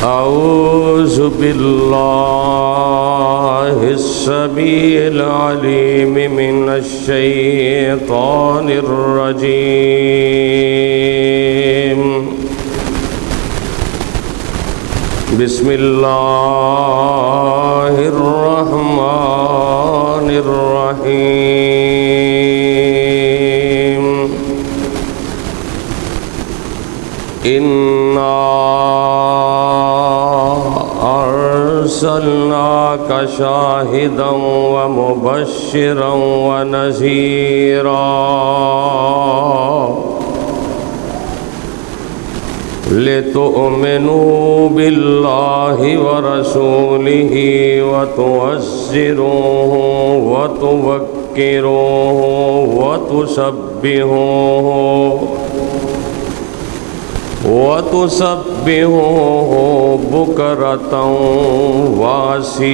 أعوذ بالله السميع العليم من الشيطان الرجيم. بسم الله الرحمن الرحيم. إنا أرسلناك شاهدا ومبشرا ونذيرا لتؤمنوا بالله ورسوله وتعزروه وتوقروه وتسبحوه بكرة وأصيلا.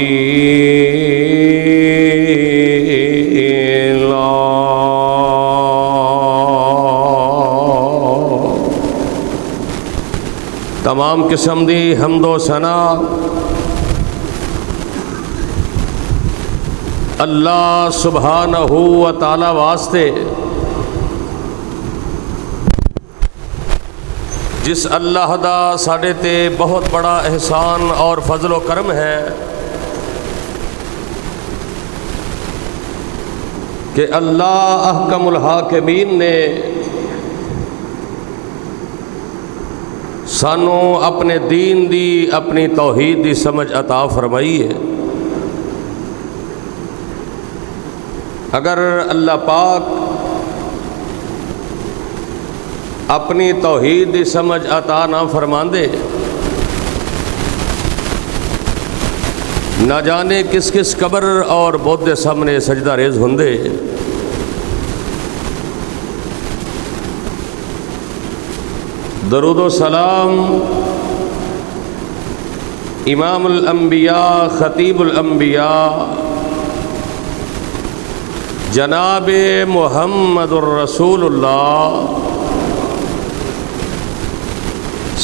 تمام قسم دی حمد و ثنا اللہ سبحانہ و تعالی واسطے، جس اللہ دا ساڈے تے بہت بڑا احسان اور فضل و کرم ہے کہ اللہ احکم الحاکمین نے سانو اپنے دین دی، اپنی توحید دی سمجھ عطا فرمائی ہے۔ اگر اللہ پاک اپنی توحید دی سمجھ عطا نہ فرماندے، نہ جانے کس کس قبر اور بت دے سامنے سجدہ ریز ہوندے۔ درود و سلام امام الانبیاء، خطیب الانبیاء، جناب محمد الرسول اللہ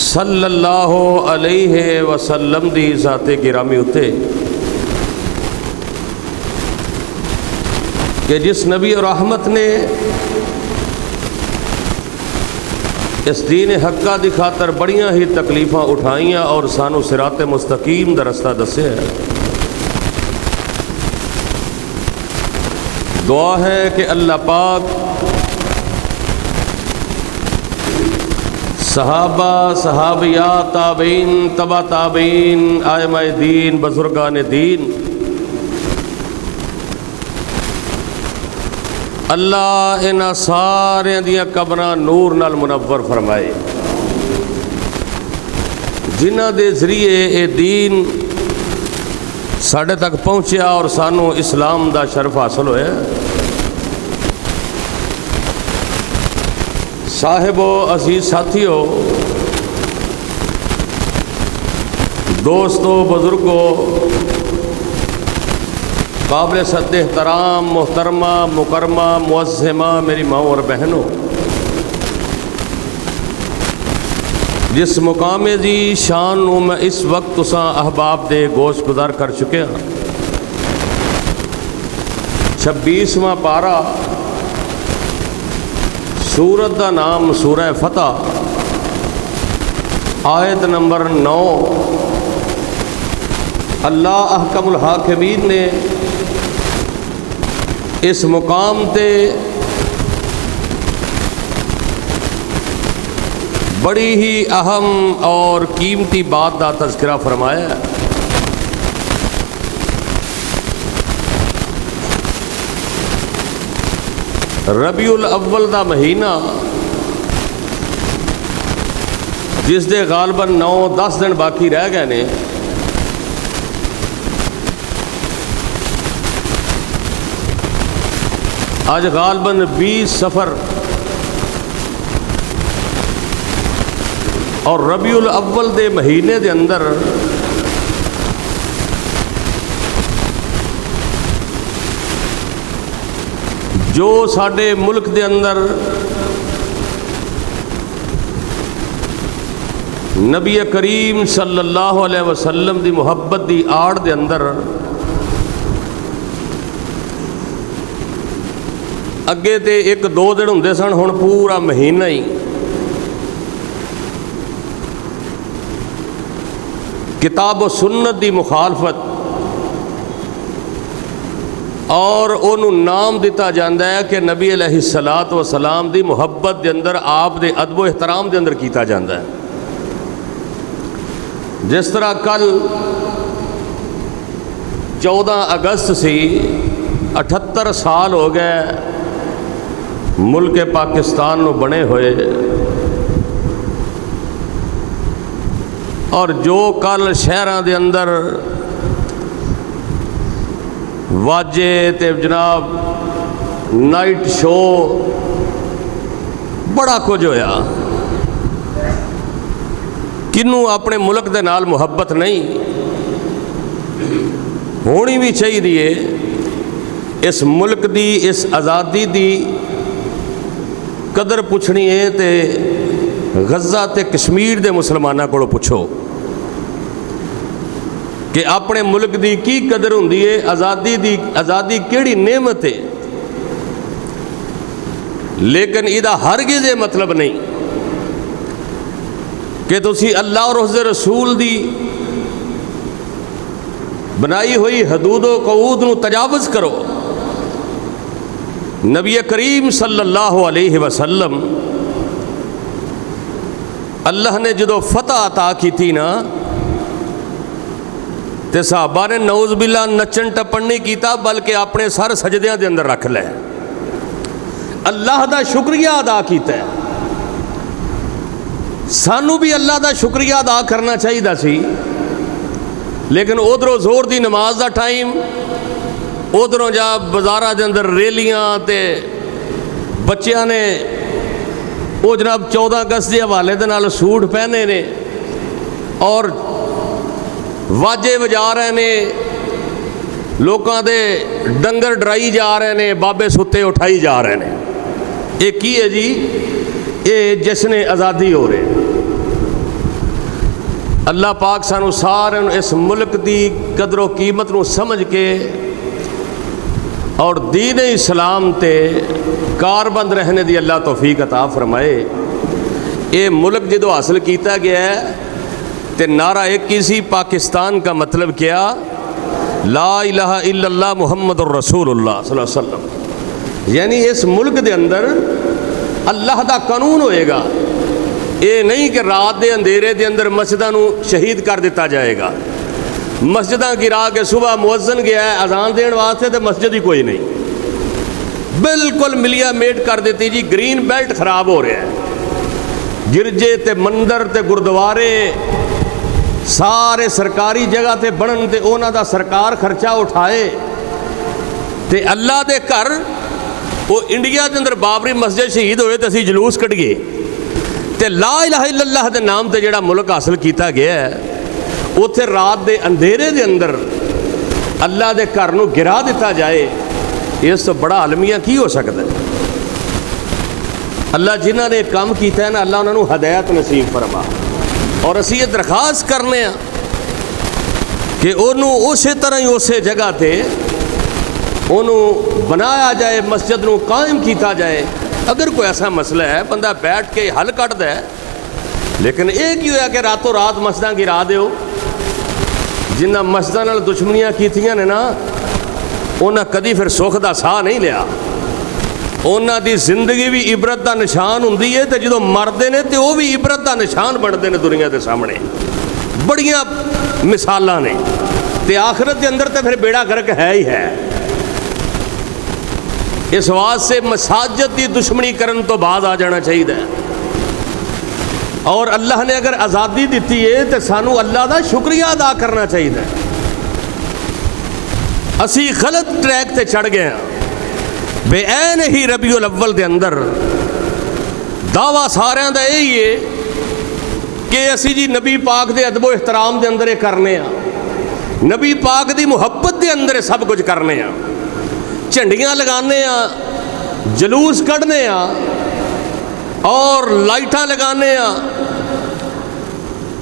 صلی اللہ علیہ وسلم دی ذات گرامی اتے، کہ جس نبی رحمت نے اس دین حقہ دی خاطر بڑیاں ہی تکلیفاں اٹھائیاں اور سانو صراط مستقیم دا رستہ دسے ہے۔ دعا ہے کہ اللہ پاک صحابہ، صحابیات، تابعین، تبع تابعین، ائمہ دین، بزرگان دین، اللہ انہاں سارے دیاں قبراں نور نال منور فرمائے، جنہ دے ذریعے اے دین ساڑھے تک پہنچیا اور سانو اسلام دا شرف حاصل ہویا۔ صاحب و عزیز ساتھیو، دوستو، بزرگو، قابل صد احترام محترمہ، مکرمہ، معظمہ میری ماں اور بہنوں، جس مقام دی شان نو میں اس وقت تساں احباب دے گوش گزار کر چکے ہیں، 26واں پارہ، سورت دا نام سورہ فتح، آیت نمبر 9۔ اللہ احکم الحاکمین نے اس مقام تے بڑی ہی اہم اور قیمتی بات دا تذکرہ فرمایا ہے۔ ربیع الاول دا مہینہ، جس دے غالباً 9-10 دن باقی رہ گئے نے، آج غالباً 20 سفر اور ربیع الاول دے مہینے دے اندر جو ساڈے ملک دے اندر نبی کریم صلی اللہ علیہ وسلم دی محبت دی آڑ دے اندر اگے تے ایک دو دن ہوندے سن، ہن پورا مہینہ ہی کتاب و سنت دی مخالفت اور انہوں نام دیتا جاندہ ہے کہ نبی علیہ الصلوۃ والسلام دی محبت دے اندر آپ دے ادب و احترام دے اندر کیتا جاندہ ہے۔ جس طرح کل 14 اگست سی 78 سال ہو گئے ملک پاکستان نو بنے ہوئے، اور جو کل شہراں دے اندر واجے تے جناب نائٹ شو بڑا کچھ ہویا، کنوں اپنے ملک دے نال محبت نہیں ہونی بھی چاہیے۔ اس ملک دی اس آزادی دی قدر پوچھنی ہے تے غزہ تے کشمیر دے مسلمانوں کو پوچھو کہ اپنے ملک دی کی قدر ہوندی ہے، آزادی کیڑی نعمت ہے، لیکن ایدہ ہرگز یہ مطلب نہیں کہ تسی اللہ اور اس رسول دی بنائی ہوئی حدود و قعود نو تجاوز کرو۔ نبی کریم صلی اللہ علیہ وسلم اللہ نے جدو فتح عطا کی تھی نا تے صحابہ نے نعوذ باللہ نچن ٹپن نہیں کیتا، بلکہ اپنے سر سجدیاں دے اندر رکھ لے، اللہ دا شکریہ ادا کیتا ہے۔ سانو بھی اللہ دا شکریہ ادا کرنا چاہیے سی، لیکن ادھروں زور دی نماز دا ٹائم، ادھروں جا بازارہ دے اندر ریلیاں تے بچیاں نے وہ جناب 14 اگست کے حوالے دے نال سوٹ پہنے نے اور واجے بجا رہے نے، لوکاں دے ڈنگر ڈرائی جا رہے نے، بابے ستے اٹھائی جا رہے ہیں۔ یہ کی ہے جی؟ یہ جشن آزادی ہو رہے۔ اللہ پاک سانو سارے اس ملک دی قدر و قیمت نو سمجھ کے اور دین اسلام تے کاربند رہنے دی اللہ توفیق عطا فرمائے۔ یہ ملک جدو حاصل کیتا گیا ہے تے نعرہ ایک کسی پاکستان کا مطلب کیا؟ لا الہ الا اللہ محمد الرسول اللہ صلی اللہ علیہ وسلم، یعنی اس ملک دے اندر اللہ دا قانون ہوئے گا۔ یہ نہیں کہ رات دے اندھیرے دے اندر مسجداں نو شہید کر دیتا جائے گا، مسجداں گرا کے صبح مؤذن گیا ہے اذان دین واسطے تے مسجد ہی کوئی نہیں، بالکل ملیا میٹ کر دیتی جی، گرین بیلٹ خراب ہو رہا ہے، گرجے تے مندر تے گردوارے سارے سرکاری جگہ تے بنن تے اونا دا سرکار خرچہ اٹھائے تے اللہ دے گھر وہ انڈیا دے اندر بابری مسجد شہید ہوئے تے اسی جلوس کٹ گئے تے لا الہ الا اللہ دے نام تے جڑا ملک حاصل کیتا گیا ہے اوتھے رات دے اندھیرے دے اندر اللہ دے گھر نو گرا دیتا جائے، اس تو بڑا عالمیہ کی ہو سکتا ہے؟ اللہ جنہاں نے کام کیتا ہے نا، اللہ انہوں نے ہدایت نصیب فرما، اور اسی یہ درخواست کرنے ہیں کہ انہوں اسی طرح ہی اسی جگہ تے انہوں بنایا جائے، مسجد نو قائم کیتا جائے۔ اگر کوئی ایسا مسئلہ ہے بندہ بیٹھ کے حل کٹ دے، لیکن ایک ہی ہوا کہ راتوں رات مسجداں گرا دیو۔ جنہ مسجداں نال دشمنیاں کیتیاں نے نا، انہاں کدی پھر سکھ دا ساہ نہیں لیا، انہاں دی زندگی بھی عبرت دا نشان ہوندی ہے تے جدو مردے نے تے وہ بھی عبرت دا نشان بنتے ہیں دنیا دے سامنے، بڑیاں مثالاں نے، تے آخرت دے اندر تے پھر بیڑا گرک ہے ہی ہے۔ اس واسطے مساجد دی دشمنی کرن تو باز آ جانا چاہیے، اور اللہ نے اگر آزادی دیتی ہے تو سانو اللہ دا شکریہ ادا کرنا چاہیے۔ اسی غلط ٹریک تے چڑھ گئے ہیں، بے عین ہی ربیع الاول دے اندر دعویٰ ساریاں دا یہی ہے کہ اسی جی نبی پاک دے ادب و احترام دے اندر کرنے ہیں، نبی پاک دی محبت دے اندر سب کچھ کرنے ہیں، جھنڈیاں لگانے ہیں، جلوس کڑنے ہیں اور لائٹاں لگانے ہیں،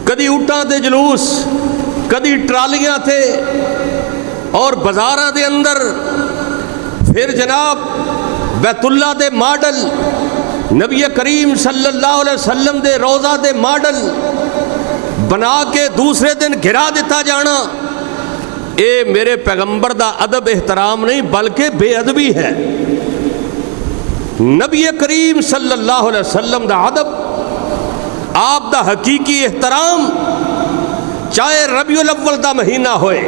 کدی اونٹاں دے جلوس، کدی ٹرالیاں تھے اور بازاراں دے اندر، پھر جناب بیت اللہ دے ماڈل، نبی کریم صلی اللہ علیہ وسلم دے روضہ دے ماڈل بنا کے دوسرے دن گرا دیتا جانا، اے میرے پیغمبر دا ادب احترام نہیں بلکہ بے ادبی ہے۔ نبی کریم صلی اللہ علیہ وسلم دا ادب، آپ دا حقیقی احترام، چاہے ربیع الاول دا مہینہ ہوئے،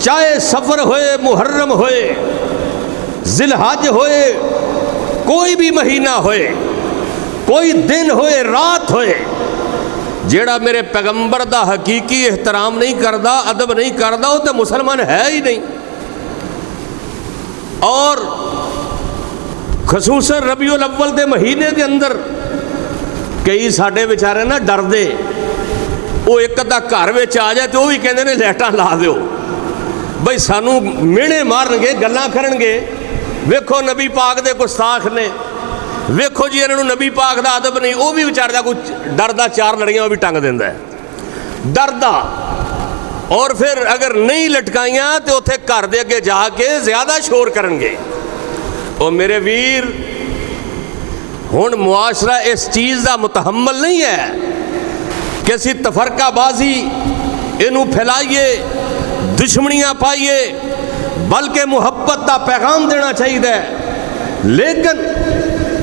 چاہے سفر ہوئے، محرم ہوئے، ذی الحج ہوئے، کوئی بھی مہینہ ہوئے، کوئی دن ہوئے، رات ہوئے، جیڑا میرے پیغمبر دا حقیقی احترام نہیں کردا، ادب نہیں کردا، وہ تو مسلمان ہے ہی نہیں۔ اور خصوصاً ربیع الاول دے مہینے دے اندر کئی ساڈے بیچارے نا ڈر دے، وہ ایک ادھا گھر وچ آ جائے تو وہ بھی کہندے نے لائٹاں لا دیو، بھئی سانو مینے مارن گے، گلاں کرن گے، ویکھو نبی پاک دے گستاخ نے، ویکھو جی انہوں نبی پاک دا ادب نہیں، وہ بھی بیچارے دا کچھ ڈر دا چار لڑیاں وہ بھی ٹنگ دیندا ہے، ڈر دا۔ اور پھر اگر نہیں لٹکائیاں تو اتھے گھر دے اگے جا کے زیادہ شور کرن گے۔ او میرے ویر، ہن معاشرہ اس چیز دا متحمل نہیں ہے کہ اسی تفرقہ بازی انہوں پھیلائیے، دشمنیاں پائیے، بلکہ محبت دا پیغام دینا چاہیے۔ لیکن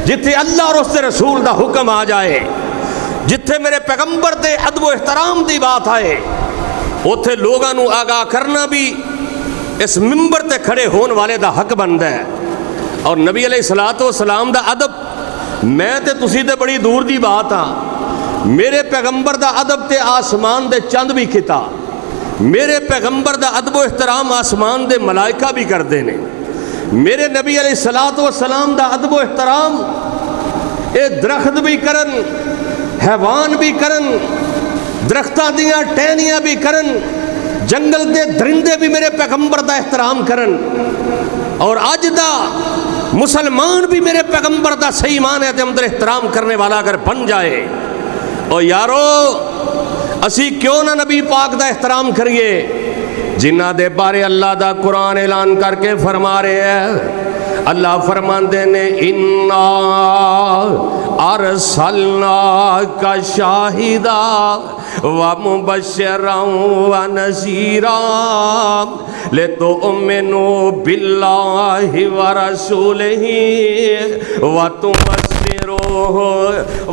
جتھے اللہ اور اس کے رسول دا حکم آ جائے، جتھے میرے پیغمبر دے ادب و احترام دی بات آئے، اتھے لوگاں نو آگاہ کرنا بھی اس ممبر تے کھڑے ہون والے دا حق بندا ہے۔ اور نبی علیہ الصلوۃ والسلام دا ادب، میں تے تسی تے بڑی دور دی بات ہاں، میرے پیغمبر دا ادب تے آسمان دے چند بھی کھتا، میرے پیغمبر دا ادب و احترام آسمان دے ملائکہ بھی کر دینے، میرے نبی علیہ الصلوۃ والسلام دا ادب و احترام اے درخت بھی کرن، حیوان بھی کرن، درختاں دیاں ٹہنیاں بھی کرن، جنگل دے درندے بھی میرے پیغمبر دا احترام کرن۔ اور اج دا مسلمان بھی میرے پیغمبر دا صحیح معنی تے اندر احترام کرنے والا اگر بن جائے، اور یارو اسی کیوں نہ نبی پاک دا احترام کریے جنہ دے بارے اللہ دا قرآن اعلان کر کے فرما رہے ہیں۔ اللہ فرماندے نے اِنَّا أَرْسَلْنَاكَ شَاهِدًا وَمُبَشِّرًا وَنَذِيرًا لِتُؤْمِنُوا بِاللَّهِ وَرَسُولِهِ وَتُبَشِّرُوهُ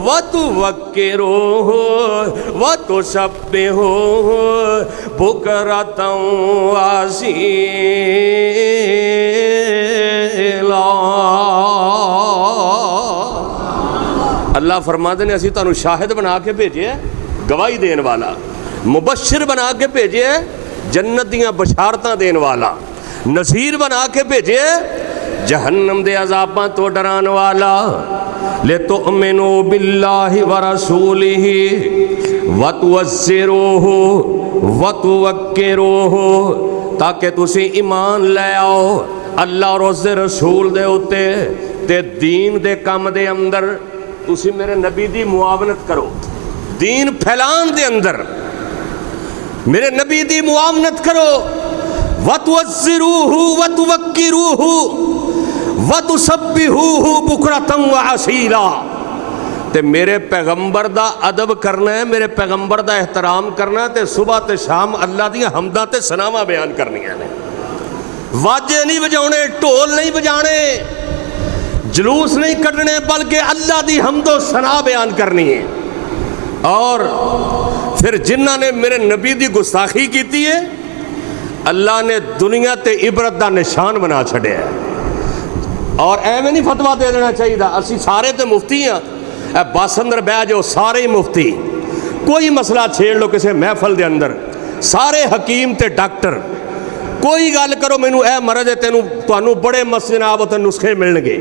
وَتُوَقِّرُوهُ وَتُسَبِّحُوهُ بُكْرَةً وَأَصِيلًا۔ اللہ فرماتے ہیں اسی تانوں شاہد بنا کے بھیجے، گواہی دین والا، مبشر بنا کے بھیجے، جنت دیاں بشارتاں دین والا، نذیر بنا کے بھیجے، جہنم دے عذاباں تو ڈران والا۔ لِتُؤْمِنُوا بِاللَّهِ وَرَسُولِهِ وَتُوَزِّرُوهُ وَتُوَقِّرُوهُ، تاکہ تسی ایمان لے آؤ اللہ اور اس دے رسول دے ہوتے تے دین دے کام دے اندر تسی میرے نبی دی معاونت کرو، دین پھیلان دے اندر میرے نبی دی معاونت کرو۔ وَتُوَزِّرُوهُ وَتُوَقِّرُوهُ وَتُسَبِّحُوهُ بُكْرَةً وَأَصِيلًا، تے میرے پیغمبر دا ادب کرنا ہے، میرے پیغمبر دا احترام کرنا ہے، تے صبح تے شام اللہ دی حمداں تے ثناواں بیان کرنیاں نے، واجے نہیں بجاؤنے، ٹول نہیں بجانے، جلوس نہیں کٹنے، بلکہ اللہ دی حمد و ثنا بیان کرنی ہے۔ اور پھر جنہ نے میرے نبی دی گستاخی کیتی ہے، اللہ نے دنیا تے عبرت دا نشان بنا چھڑے ہے۔ اور ایویں نہیں فتویٰ دے دینا چاہیے، اسی سارے تے مفتی ہیں، اے بس اندر بہ جو سارے ہی مفتی، کوئی مسئلہ چھیڑ لو کسی محفل دے اندر، سارے حکیم تے ڈاکٹر، کوئی گل کرو مینوں اے مرض ہے، تانوں بڑے جناب تے نسخے ملن گے،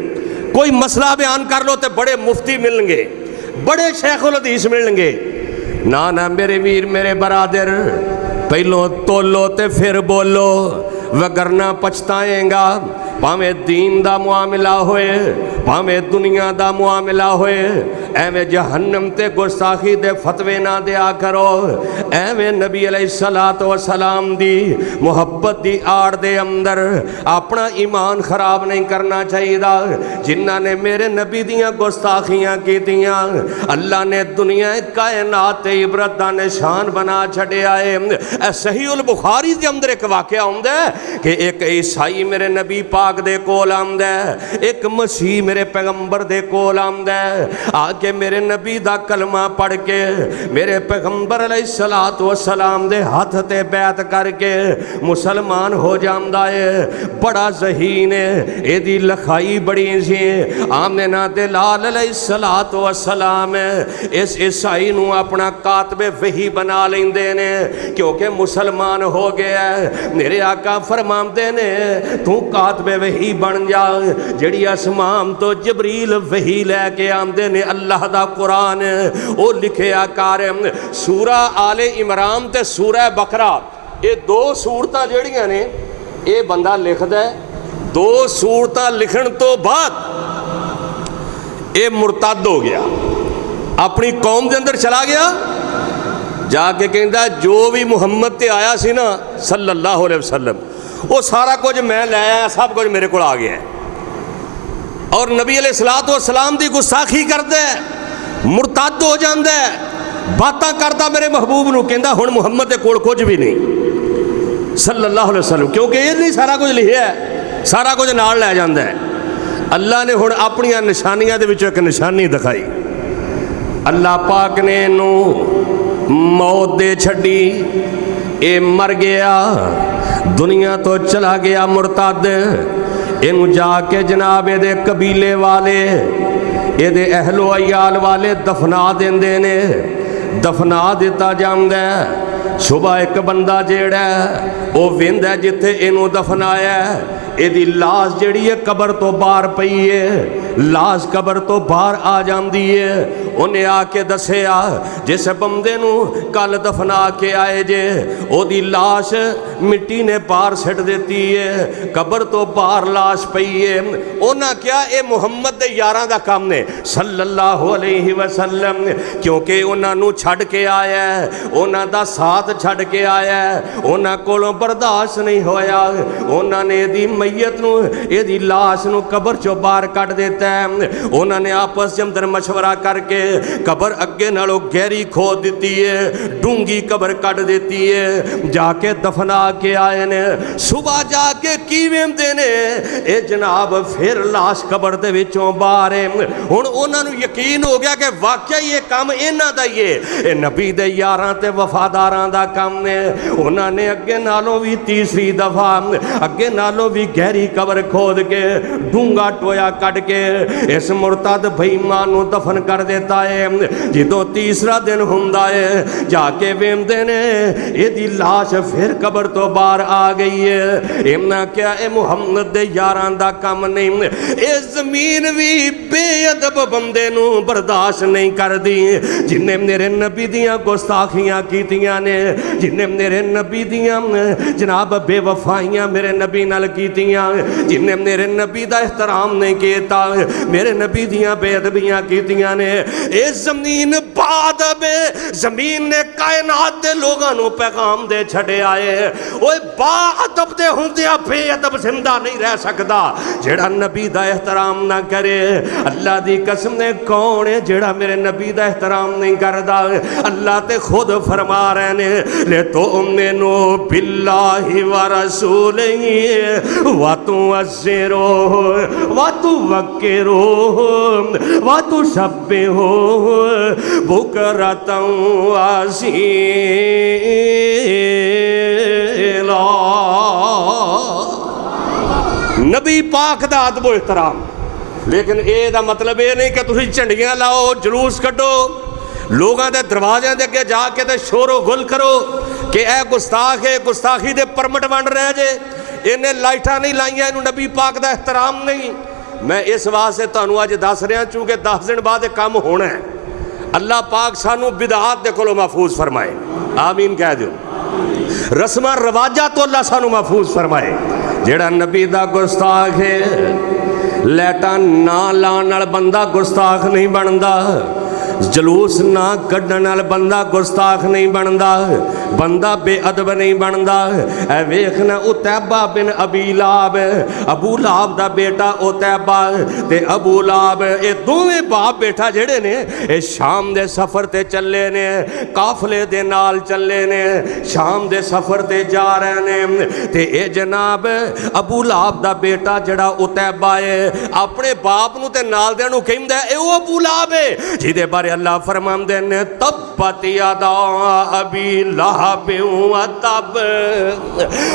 کوئی مسئلہ بیان کر لو تے بڑے مفتی ملن گے، بڑے شیخ الحدیث ملن گے۔ نہ میرے ویر میرے برادر، پہلو تولو تے پھر بولو، وگرنہ پچھتائیں گا۔ ਭਾਵੇਂ ਦੀਨ ਦਾ ਮੁਆਮਲਾ ਹੋਏ ਭਾਵੇਂ ਦੁਨੀਆ ਦਾ ਮੁਆਮਲਾ ਹੋਏ ਐਵੇਂ ਜਹੰਨਮ ਤੇ ਗੁਸਤਾਖੀ ਦੇ ਫਤਵੇ ਨਾ ਦਿਆ ਕਰੋ। ਐਵੇਂ ਨਬੀ अलैहिस्सलातु वस्सलाम दी मुहब्बत दी आड़ दे अंदर अपना ईमान खराब नहीं करना चाहिए। जिन्हां ने मेरे नबी दियां गुस्ताखियां कीतियां अल्लाह ने दुनिया कायनात ते इबरत दा निशान बना छड़िया है। सही उल बुखारी दे अंदर एक वाकया हुंदा है कि एक ईसाई मेरे नबी पाक दे कोल आंदा है, एक मसीह मेरे पैगंबर दे कोल आंदा है, आके मेरे नबी दा कलमा पढ़ के मेरे पैगंबर अलैहिस्सलातु वस्सलाम दे हाथ ते बैत करके मुसलमान हो जांदा है। बड़ा ज़हीन है, एदी लखाई बड़ी सी। आमिना दे लाल अलैहिस्सलातु वस्सलाम इस ईसाई नू अपना कातबे वही बना लेंदे ने क्योंकि मुसलमान हो गया है। मेरे आका फरमाते ने तू कातबे वही बन जा जिहड़ी आसमान तो जबरील वही लैके आंदे ने। अल्लाह दा कुरान ओ लिखिया कर सूरा आले इमरान ते सूरा बकरा, ये दो सूरतां जिहड़ियां ने ये बंदा लिखदा है। दो सूरतां लिखण तो बाद ये मुरतद हो गया, अपनी कौम के अंदर चला गया, जाके कहता जो भी मुहम्मद ते आया सी ना सल्लल्लाहु अलैहि वसल्लम वो सारा कुछ मैं ले आया, सब कुछ मेरे को आ गया है। और नबी अलैहिस्सलातु वस्सलाम दी गुस्ताखी करदा है, मुरतद हो जाता है, बातां करदा मेरे महबूब नूं कहंदा हुण मुहम्मद दे कोल कुछ भी नहीं सल्लल्लाहु अलैहि वसल्लम, क्योंकि ये नहीं सारा कुछ लिखिया है, सारा कुछ नाल लै जांदा है। अल्लाह ने हुण अपनियां निशानियां दे विचों एक निशानी दिखाई। अल्लाह पाक ने इनू मौत दे छड्डी, ये मर गया, दुनिया तो चला गया मुरतद। इनू जाके जनाब ये कबीले वाले ये अहलो अयाल वाले दफना देंदे ने, दफना दिता जांदा है। सुबह एक बंदा जेड़ा वो वेंदा जिथे इनू दफनाया, ਇਹਦੀ लाश ਜਿਹੜੀ है कबर तो बाहर पई है, लाश कबर तो बाहर आ जाती है। उन्हें आके दसिया जिस बंदे नू कल दफना के आए जे ओदी लाश मिट्टी ने बाहर सिट देती है, कबर तो बाहर लाश पई है। उन्हें क्या ये मुहम्मद दे यारां दा काम ने सल्लल्लाहु अलैहि वसल्लम, क्योंकि उन्होंने छड़ के आया है, उन्हों दा साथ छड़ के आया है, उन्होंने कोलों बर्दाश्त नहीं होया, उन्होंने दी मैयत नू एदी लाश नू कबर चो बाहर कट देता है। उन्होंने आपस अंदर मशवरा करके कबर अगे नालों गहरी खोद दी है, डूंगी कबर कट देती है, जाके दफना के आए ने। सुबह जाके की वेंदे ने ये जनाब फिर लाश कबर दे विचों बाहर है। हुण उन्होंने यकीन हो गया कि वाकई ये काम इन्हां दा ही है, ये नबी दे यारां ते वफादारां दा काम है। उन्होंने अगे नालों भी तीसरी दफा अगे नालों भी गहरी कबर खोद के डूंगा टोया कट के इस मुरतद बेईमान नूं दफन कर देता है। जो तीसरा दिन हुंदा है जाके वेंदे ने इहदी लाश फिर कबर तो बाहर आ गई है। इन्ना क्या ये मुहम्मद दे यारां दा काम नहीं, ये जमीन भी बेअदब बंदे नूं बर्दाश्त नहीं करदी। जिन्हें मेरे नबी दियां गुस्ताखियां कीतियां ने, जिन्हें मेरे नबी दियां जनाब बेवफाइयां मेरे नबी नाल कीतियां, जिन्हें मेरे नबी दा एहतराम नहीं किया, मेरे नबी दियां बेअदबियां कीतियां ने। इस जमीन बादब जमीन ने कायनात दे लोगां नूं पैगाम दे छड़े आए, ओए बाअदब दे हुंदियां बेअदब जिंदा नहीं रह सकदा जेड़ा नबी दा एहतराम ना करे। अल्लाह दी कसम ने कौन है जेड़ा मेरे नबी दा एहतराम नहीं करदा? अल्लाह ते खुद फरमा रहे ने ले तो उम्मेनो बिल्लाहि व रसूलिही व तुअज़्ज़िरो व तुवक्किरो व तुसब्बिहो बुकरतन व असीला। नबी पाक दा अदब एहतराम। लेकिन ये दा मतलब ये नहीं कि तुसीं झंडियां लाओ, जुलूस कड्डो, लोगों के दरवाजे के अगे जाके तो शोरो गुल करो कि यह गुस्ताख है, गुस्ताखी दे परमट वंड रह जे, इन्हें लाइटा नहीं लाइया, इन्हू नबी पाक दा एहतराम नहीं। मैं इस वास्ते तुहानू अज दस रहा चूंकि 10 दिन बाद काम होना है। अल्लाह पाक सानू बिदात दे कोलों महफूज फरमाए, आमीन कह दो। रस्मां रवाजा तो अल्लाह सानू महफूज फरमाए। जेड़ा नबी दा गुस्ताख है। लैटां ना लाण नाल बंदा गुस्ताख नहीं बनदा, जलूस ना कढ़न नाल बंदा गुस्ताख नहीं बनदा, बंदा बेअदब नहीं बनदा। ऐ वेखना उतैबा बिन अबी लाब, अबू लाब दा बेटा उतैबा ते अबू लाब, ये दोवें बाप बेटा जेड़े ने ये शाम दे सफ़र ते चले ने, काफले दे नाल चले ने, शाम दे सफ़र ते जा रहे ने। ते ये जनाब अबू लाब दा बेटा जड़ा उतैबा है अपने बाप नूं ते नाल दे नूं कहंदा है ओ अबू लाब है, जिहदे बारे अल्लाह फरमांदे ने तब्बत यदा अबी लहब व तब।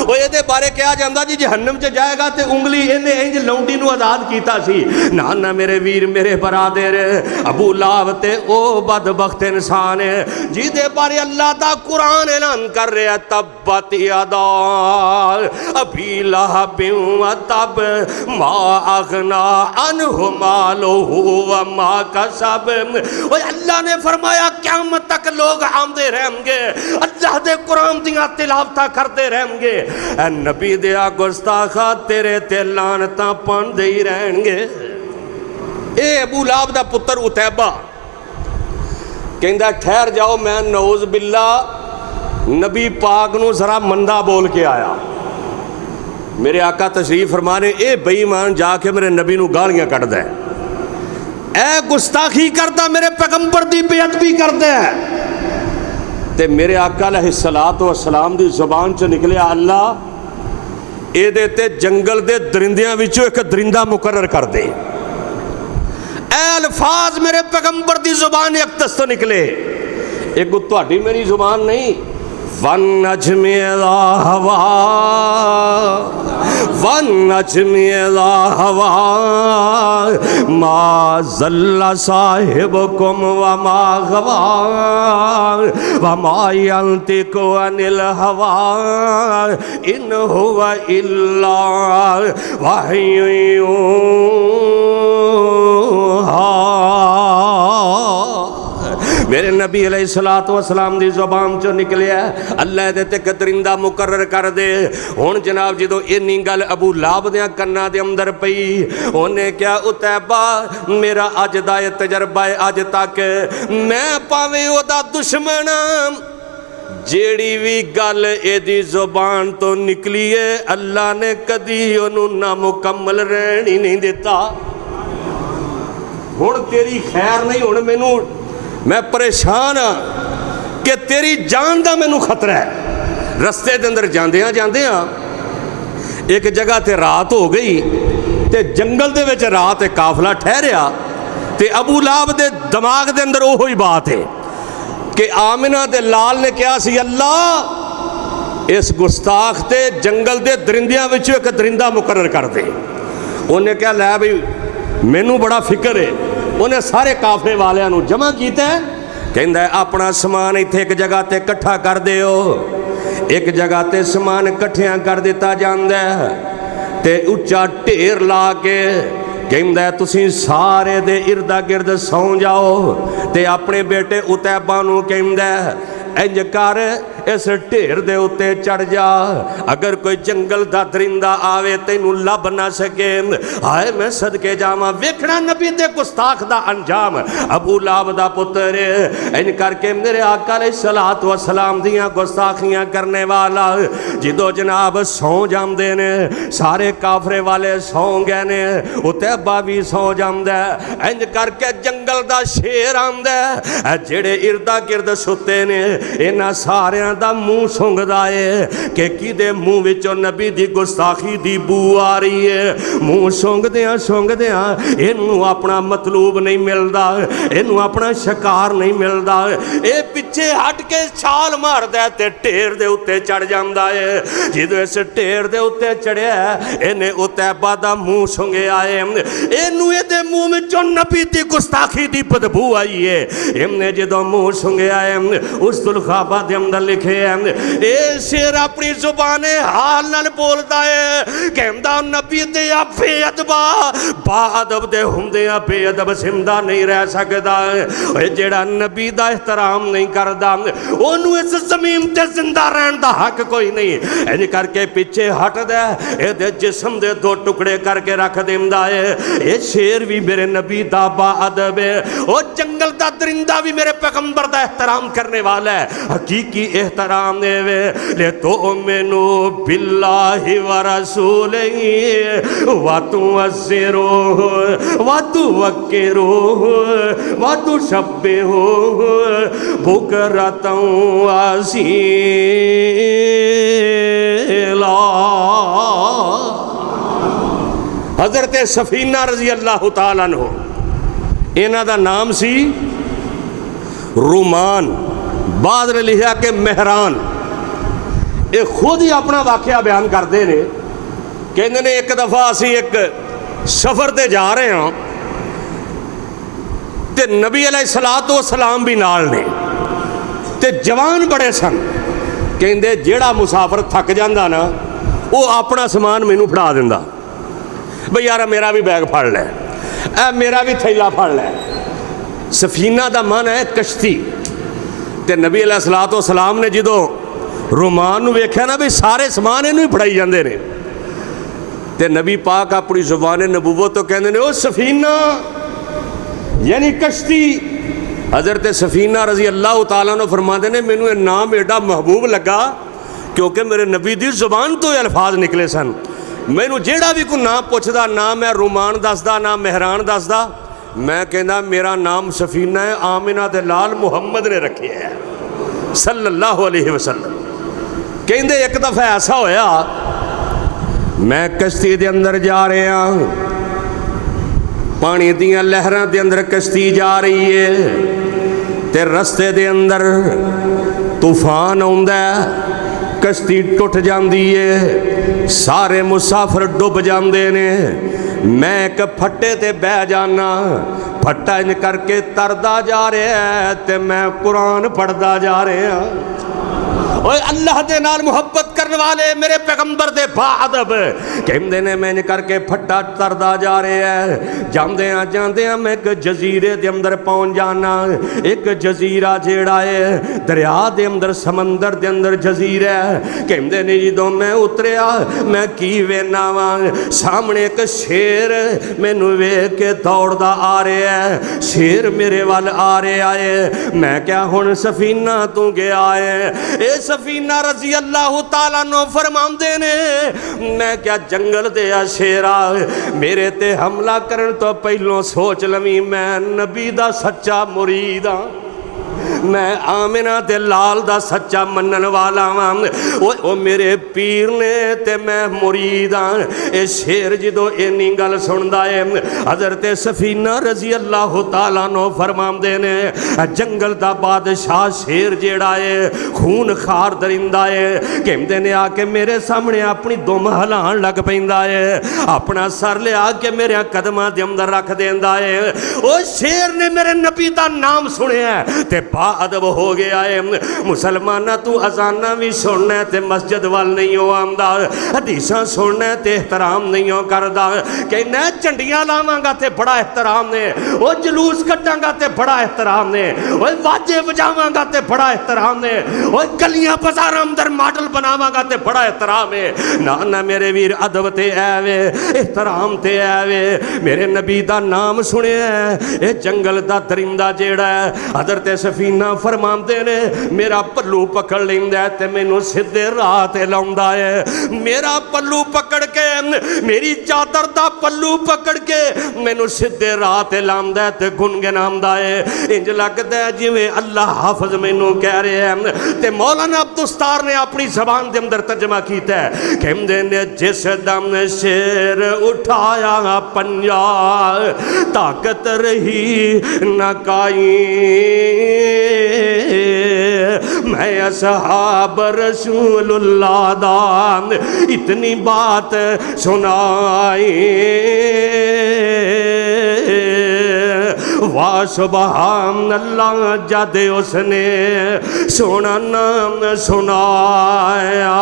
ओ इहदे बारे कहा जांदा जी जहन्नम च जाएगा ते उंगली इहने इंज लौंडी नूं आज़ाद कीता सी। ना ना मेरे वीर मेरे बरादर अबू लाहब ते ओ बदबख्त इंसान है जिहदे बारे अल्लाह दा कुरान ऐलान कर रहा है तब्बत यदा अबी लहब व तब मा अगना अन्हु मालुहु व मा कसब। अल्लाह ने फरमाया क़यामत तक लोग आंदे रहेंगे, अल्लाह दे कुरान दियां तिलावतां करते रहेंगे। ऐ नबी दिया गुस्ताखा तेरे ते लानतां पांदे ही रहेंगे। ए अबू लाहब दा पुत्र उतैबा कहंदा ठहर जाओ, मैं नौज बिल्ला नबी पाक नूं जरा मंदा बोल के आया। मेरे आका तशरीफ फरमा ने ए बेईमान जाके मेरे नबी नूं गालियां कढ़दा है, ऐ गुस्ताखी करदा मेरे पैगंबर दी बेअदबी करदा है। ते मेरे आका अलैहिस्सलातु वस्सलाम दी जुबान च निकलिया अल्लाह इहदे ते जंगल दे दरिंदियां विचों एक दरिंदा मुकर्रर कर दे। ऐ अल्फाज मेरे पैगंबर दी जुबान अक़दस तो निकले, एक तुहाडी मेरी जुबान नहीं। वन नजमे हवा वन नजमे हवा मा ज़ल्ला साहिबुकुम व मा गवा व मा यंतिकु अनिल हवा इन हुवा इल्ला वहयु यूहा। मेरे नबी अलैहिस्सलातु वस्सलाम दी ज़ुबान चो निकलिया अल्लाह दे ते दरिंदा मुकर्रर कर दे। हुण जनाब जदों इन्नी गल अबू लाहब दे कन्नां दे अंदर पई, उन्हें क्या उतैबा मेरा अज दा तजर्बा है, अज तक मैं भावें ओदा दुश्मन जेड़ी भी गल एदी ज़ुबान तो निकली है अल्लाह ने कदी ओनू नामुकम्मल रहन ही नहीं दिता। हुण तेरी खैर नहीं, हुण मैनू मैं परेशान हाँ कि तेरी जान का मैनू खतरा है। रस्ते के अंदर जांदियां जांदियां एक जगह ते रात हो गई ते जंगल दे विच रात काफला ठहरिया ते अबू लाहब दे दिमाग दे अंदर ओही बात है कि आमिना दे लाल ने कहा सी अल्लाह इस गुस्ताख ते जंगल दे दरिंदियां विचों एक दरिंदा मुकर्रर कर दे। उन्हें कहा लै बई मैनू बड़ा फिक्र है। उन्हें सारे काफले वालियां नूं जमा कीता, कहंदा अपना समान इत्थे एक जगह ते इकट्ठा कर दिओ। एक जगह ते समान इकट्ठियां कर दिता जांदा ते उच्चा ढेर ला के कहंदा तुसीं सारे दे इर्दा गिर्द सौ जाओ। ते अपने बेटे उतैबा नूं कहंदा इंज कर इस ढेर दे उत्ते चढ़ जा, अगर कोई जंगल दा दरिंदा आवे तैनू लभ ना सके। हाय मैं सदके जावां, वेखना नबी दे गुस्ताख दा अंजाम। अबू लाहब दा पुत्र इंज करके मेरे आका अलैहिस्सलातु वस्सलाम दियां गुस्ताखियां करने वाला जिदों जनाब सौ जांदे ने, सारे काफरे वाले सौ गए ने, उतैबा भी सौ जांदा। इंज करके जंगल दा शेर आंदा जेड़े इर्दा गिर्द सुते ने, इन्हां सारियां दा मुंह सुंघदा है कि किदे मुंह विचों नबी दी गुस्ताखी दी बू आ रही है। मुंह सुंघदियां इनू अपना मतलूब नहीं मिलता, इनू अपना शिकार नहीं मिलता। ये पिछे हट के छाल मारदा ते ढेर दे उत्ते चढ़ जांदा है। जिदों इस ढेर दे उत्ते चढ़िया इन्हें उतैबा दा मुंह सुंघिया है, इनू इहदे मुंह विचों नबी दी गुस्ताखी दी बदबू आई है। इन्हें जदों मुंह सुंघिया है उस दुलखाबा दे अंदर लिखे ए शेर अपनी जुबाने हाल नाल बोलदा है, कहंदा नबी दे बेअदबा बाअदब दे हुंदियां बेअदब जिंदा नहीं रह सकदा। जेड़ा नबी दा एहतराम नहीं करदा, ਉਹਨੂੰ ਇਸ ਜ਼ਮੀਨ ਤੇ ਜ਼ਿੰਦਾ ਰਹਿਣ ਦਾ ਹੱਕ ਕੋਈ ਨਹੀਂ। ਇੰਜ ਕਰਕੇ ਪਿੱਛੇ ਹਟਦਾ, ਇਹਦੇ ਜਿਸਮ ਦੇ ਦੋ ਟੁਕੜੇ करके रख देंदा है। ये शेर भी मेरे नबी दा बाअदब है, और जंगल दा दरिंदा भी मेरे पैगंबर दा एहतराम करने वाला है, हकीकी एहतराम देवे। ले तो मैनू बिल्लाहि व रसूलिही व तुअज़्ज़िरू व तुवक्किरू व तुशब्बिहू बुकरतन व असीला। हज़रत सफीना रज़ी अल्लाह तआला अन्हु, इन्हां दा नाम सी रुमान, बाद ने लिखा कि मेहरान। ये खुद ही अपना वाक़या बयान करते हैं। कहते ने एक दफ़ा असी एक सफ़र ते जा रहे हाँ ते नबी अलैहिस्सलातु वस्सलाम भी नाल ने ते जवान बड़े सन। कहते जेड़ा मुसाफिर थक जाता ना वो अपना समान मैनू फड़ा दिंदा, बई यार मेरा भी बैग फड़ लै, मेरा भी थैला फड़ लै। सफीना का मन है कश्ती, ते नबी अलैहिस्सलातु वस्सलाम ने जो रुमान नूं वेख्या ना भी सारे समान इनू ही फड़ाई जाते हैं, ते नबी पाक अपनी ज़ुबान नबूवत तो कहते हैं ओ सफीना यानी कश्ती। हज़रत सफीना रज़ी अल्लाह तआला अन्हु फरमाते हैं मैनू ये नाम एडा महबूब लगा क्योंकि मेरे नबी की ज़ुबान तो ये अल्फाज निकले सन। मैनू जेड़ा भी कोई नाम पुछदा, ना मैं रुमान दसदा ना मेहरान दसदा, मैं कहना मेरा नाम सफीना है, आमिना दे लाल मुहम्मद ने रखे है सल्लल्लाहु अलैहि वसल्लम। कहते एक दफ़ा ऐसा होया मैं कश्ती दे अंदर जा रहा, पानी दियां लहरां दे अंदर कश्ती जा रही है, ते रस्ते दे अंदर तूफान आउंदा, कश्ती टुट जाती है, सारे मुसाफिर डुब जाते ने। मैं एक फट्टे ते बह जाना, फट्टा इंज करके तरदा जा रहा है ते मैं कुरान पढ़दा जा रहा। ओए अल्लाह दे नाल मुहब्बत करने वाले मेरे पैगंबर दे बाअदब कहते ने मैं करके फट्टा तरदा जा रहा है। जांदे मैं एक जजीरे दे अंदर पहुंच जाना। एक जजीरा जेड़ा है दरिया दे अंदर, समंदर दे अंदर जजीरा है। कहते ने जदों मैं उतरिया मैं की वेना वा, सामने एक शेर मैनू वेख के दौड़दा आ रहा है। शेर मेरे वाल आ रहा है। मैं क्या हुण सफीना तू गया है? सफीना रज़ी अल्लाह तआला अन्हु फरमांदे ने मैं क्या जंगल दे आ शेरा मेरे ते हमला करन तो पहलों सोच लवी मैं नबी दा सच्चा मुरीद हाँ, मैं आमिना दे लाल दा सच्चा मनन वाला वां। ओ मेरे पीर ने ते मैं मुरीद हाँ। ये शेर जदों इन्नी गल सुनदा है हज़रत सफीना रज़ी अल्लाह तआला अन्हु फरमांदे ने जंगल दा बादशाह शेर जेड़ा है खून खार दरिंदा है। कहते ने आके मेरे सामने अपनी दुम हिलाण लग पैंदा है, अपना सर लिया के मेरे कदमां दे अंदर रख देंदा है। ओ शेर ने मेरे नबी दा नाम सुनिया ते बाअदब हो गया है। मुसलमाना तू अजाना भी सुनना ते मस्जिद वाल नहीं हो आंदा, हदीसां सुनना ते एहतराम नहीं हो करदा। कहना झंडियां लावांगा ते बड़ा एहतराम ने, ओ जलूस कटांगा ते बड़ा एहतराम ने, ओ वाजे बजावांगा ते बड़ा एहतराम ने, ओ गलियां बाजारां अंदर मॉडल बनावांगा ते बड़ा एहतराम है। ना ना मेरे वीर अदब ते आवे, एहतराम ते आवे। मेरे नबी दा नाम सुनिया ए जंगल दा दरिंदा जेड़ा है हज़रत सफीना फरमांदे ने मेरा पल्लू पकड़ लेंदा ते मैनू सीधे राह ते लाउंदा है। मेरा पल्लू पकड़ के मेरी चादर दा पल्लू पकड़ के मैनू सीधे राह ते लांदा ते गुनगुनांदा है। इंज लगदा है जिवें अल्लाह हाफिज मैनू कह रहे हैं। ते मौलाना अब्दुस्तार ने अपनी ज़बान दे अंदर तर्जमा कीता है। कहंदे ने जिस दम शेर उठाया पंजा ताकत रही न काई, मैं असहाब रसूलुल्लाह दा इतनी बात सुनाई। वाह सुभान अल्लाह जद उसने सोना नाम सुनाया,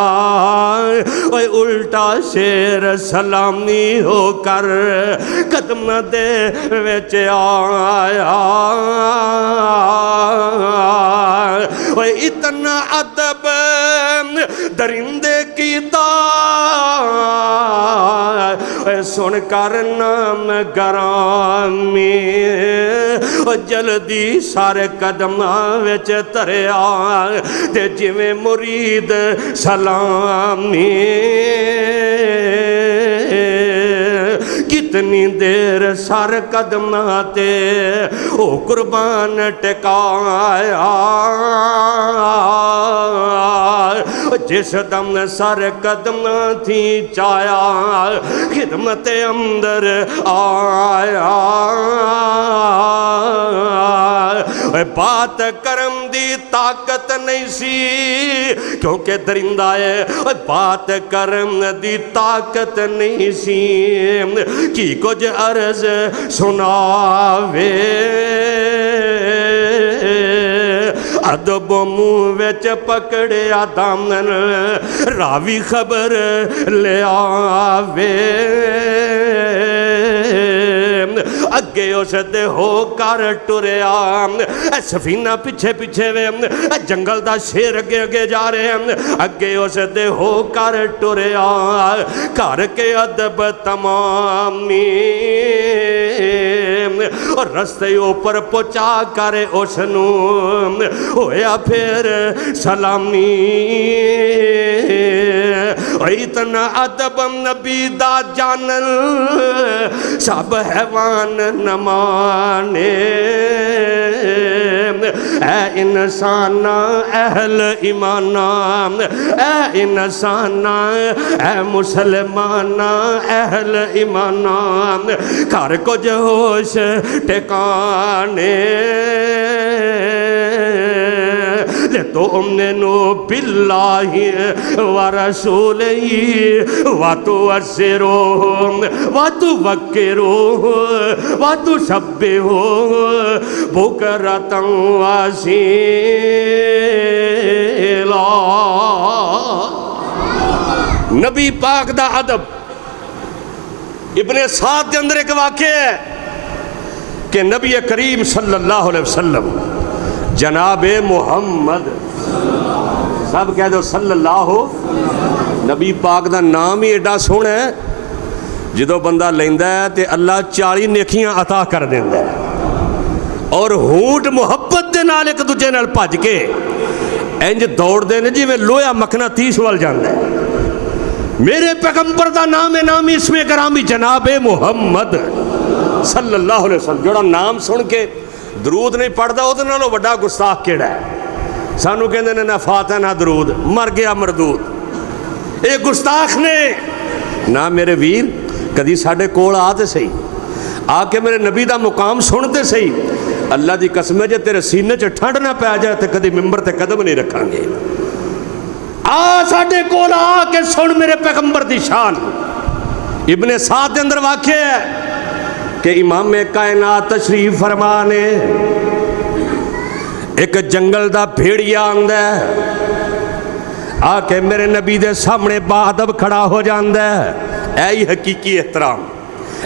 ओए उल्टा शेर सलामी होकर कदम दे विच आया। اتنا ادب درندے کیتا سن کر نام گرامی جلدی سارے قدماں وچ تریا تے جویں مرید سلامی کتنی دیر سر قدماں تے او قربان ٹکایا جس دم سر قدماں تھی چایا خدمت اندر آیا بات کرم دی طاقت نہیں سی کیونکہ درندہ ہے بات کرم دی طاقت نہیں سی کی کچھ عرض سناوے ادب منہ وچ پکڑیا دامن راوی خبر لے آوے اگے اس دے ہو کر ٹریا سفینہ پیچھے پیچھے وے جنگل دا شیر اگے اگے جا رہے ہیں اگے اس دے ہو کر ٹریا کر کے ادب تمامی اور رستے اوپر پہنچا کر اس نو ہویا پھر سلامی اتنا ادب نبی دا جانل سب حیوان نہ مانے اے انسان اہل ایمان اے انسان اے مسلمان اہل ایمان کر کچھ ہوش ٹکانے لتؤمنوا بالله ورسوله وتوقروه وتوقروه وتسبحوه بكرة وأصيلا نبی پاک دا ادب ابن سعد کے اندر ایک واقعہ ہے کہ نبی کریم صلی اللہ علیہ وسلم جناب محمد سب کہہ دو صلی اللہ نبی پاک دا نام ہی ایڈا سونا ہے جدو بندہ لیندہ ہے تے اللہ 40 نیکیاں عطا کر دیندہ ہے اور ہونٹ محبت دے نال ایک دوجے نال بھج کے انج دوڑ دے نے جی میں لویا مکھنا 30 وال جاندہ ہے میرے پیغمبر دا نام نامی اسم کرامی جناب محمد صلی اللہ علیہ وسلم جوڑا نام سن کے درود نہیں پڑھتا وہ نالوں بڑا گستاخ کیڑا ہے سانو کہندے نے نہ فاتح نہ درود مر گیا مردود اے گستاخ نے نہ میرے ویر کدی ساڈے کول آتے صحیح آ کے میرے نبی دا مقام سنتے صحیح اللہ دی قسم ہے جے تیرے سینے چ ٹھنڈ نہ پیا جائے تے کدی ممبر تے قدم نہیں رکھاں گے آ ساڈے کول آ کے سن میرے پیغمبر دی شان ابن سعد دے اندر واقع ہے کہ امام کائنات تشریف فرمانے ایک جنگل دا بھیڑیا آندہ ہے آ کے میرے نبی دے سامنے با ادب کھڑا ہو جاندہ ہے اے حقیقی احترام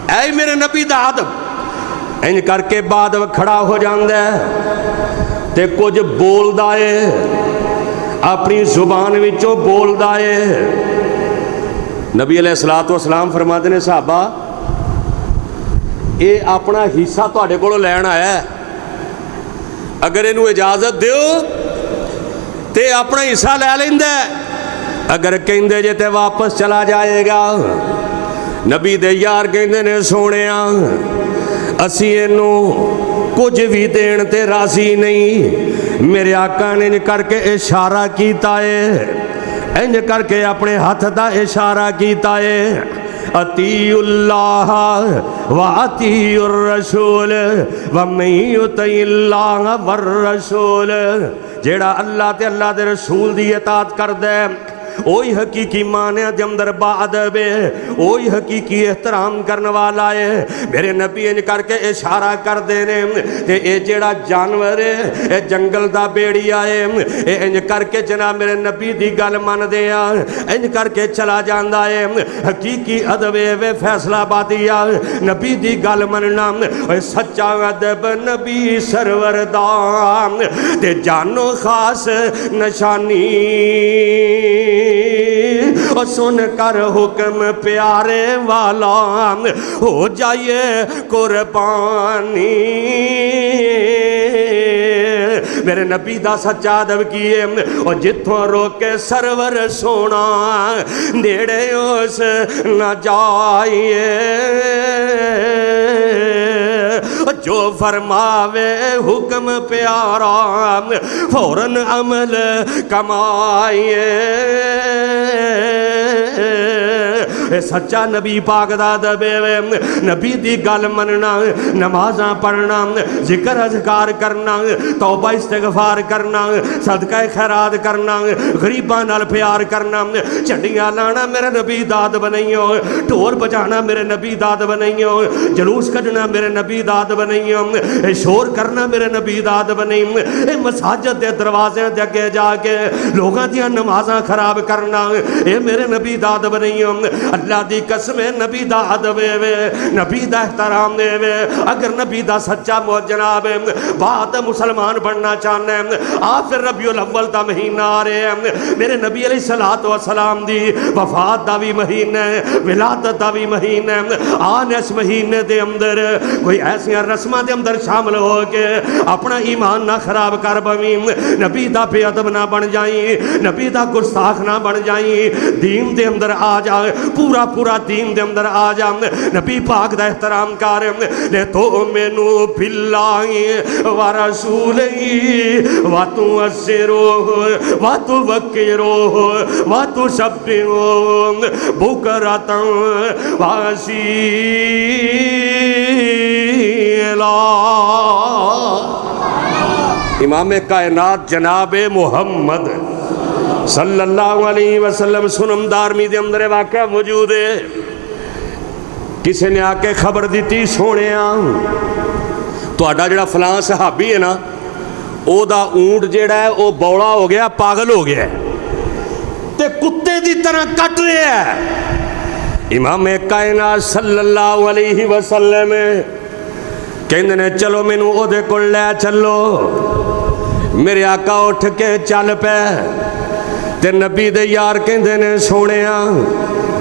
اے میرے نبی دا ادب ان کر کے با ادب کھڑا ہو جاندہ ہے تے کچھ بول دائے اپنی زبان وچوں بول دائے نبی علیہ السلام فرما دینے صحابہ اے اپنا حصہ تو آڑے کو لین آیا ہے اگر انہوں اجازت دیو تے اپنا حصہ لے لیندے اگر کہندے جے تے واپس چلا جائے گا نبی دے یار کہندے نے سونے اسی انہوں کچھ بھی دین تے راضی نہیں میرے آقا نے انج کر کے اشارہ کیتا ہے انج کر کے اپنے ہاتھ دا اشارہ کیتا ہے اطیع اللہ و اطیع الرسول ومن یطع اللہ والرسول جیڑا اللہ تے اللہ دے رسول دی اطاعت کر دے وہی حقیقی معنی دے اندر باادب ہے، وہی حقیقی احترام کرنے والا ہے۔ میرے نبی انج کر کے اشارہ کر دینے تے اے جیڑا جانور ہے اے جنگل دا بیڑیا ہے، اے انج کر کے جناب میرے نبی دی گل من دیا انج کر کے چلا جاندا ہے۔ حقیقی ادب وے فیصلہ بادیا نبی دی گل مننا، اے سچا ادب نبی سرور دا تے جانو خاص نشانی، اور سن کر حکم پیارے والا ہو جائے قربانی۔ میرے نبی دا سچا ادب کیے اور جتھوں روکے سرور سونا نیڑے اس نہ جائیے، جو فرماوے حکم پیارا فوراً عمل کمائیے۔ سچا نبی پاک دا ادب ہے، نبی دی گل مننا، نمازاں پڑھنا، ذکر اذکار کرنا، توبہ استغفار کرنا، صدقہ خیرات کرنا، غریباں نال پیار کرنا، چڈیاں لانا میرے نبی دا ادب نہیں ہو، ڈھول بجانا میرے نبی دا ادب نہیں ہو، جلوس کڈنا میرے نبی دا ادب نہیں ہو، شور کرنا میرے نبی دا ادب نہیں، مساجد دے دروازے دے اگے جا کے لوگاں دیاں نمازاں خراب کرنا اے میرے نبی دا ادب نہیں ہو۔ اللہ دی قسم ہے نبی دا ادب ہے، نبی دا احترام ہے۔ اگر نبی دا سچا جناب بعد مسلمان بننا چاہنا ہے، آخر ربیع الاول دا مہینہ آ رہے ہیں، میرے نبی علیہ السلام دی وفات دا بھی مہینہ ہے، ولادت دا بھی مہینہ ہے۔ آن اس مہینے دے اندر کوئی ایسی رسمہ دے اندر شامل ہو کے اپنا ایمان نہ خراب کر بویں، نبی دا بے ادب نہ بن جائیں، نبی دا گستاخ نہ بن جائیں، دین دے اندر آ جائے، پورا دین دے اندر آ جا، نبی پاک دا احترام کر لے تو مینو بلائی و رسولی و تو اسرو و تو وکرو و تو شبیو بکرتا و اسیلا۔ امام کائنات جناب محمد صلی اللہ علیہ وسلم سنم دارمی دے اندر واقعہ موجود ہے۔ کسی نے آ کے خبر دیتی سونے تو آڈا جڑا فلاں صحابی ہے نا او دا اونٹ جڑا ہے او بوڑا ہو گیا، پاگل ہو گیا ہے تے کتے دی طرح کٹ رہے ہیں۔ امام کائنات صلی اللہ علیہ وسلم کہندے نے چلو مینوں او دے کول لے چلو۔ میرے آقا اٹھ کے چل پے تے نبی دے یار کہندے نے سونے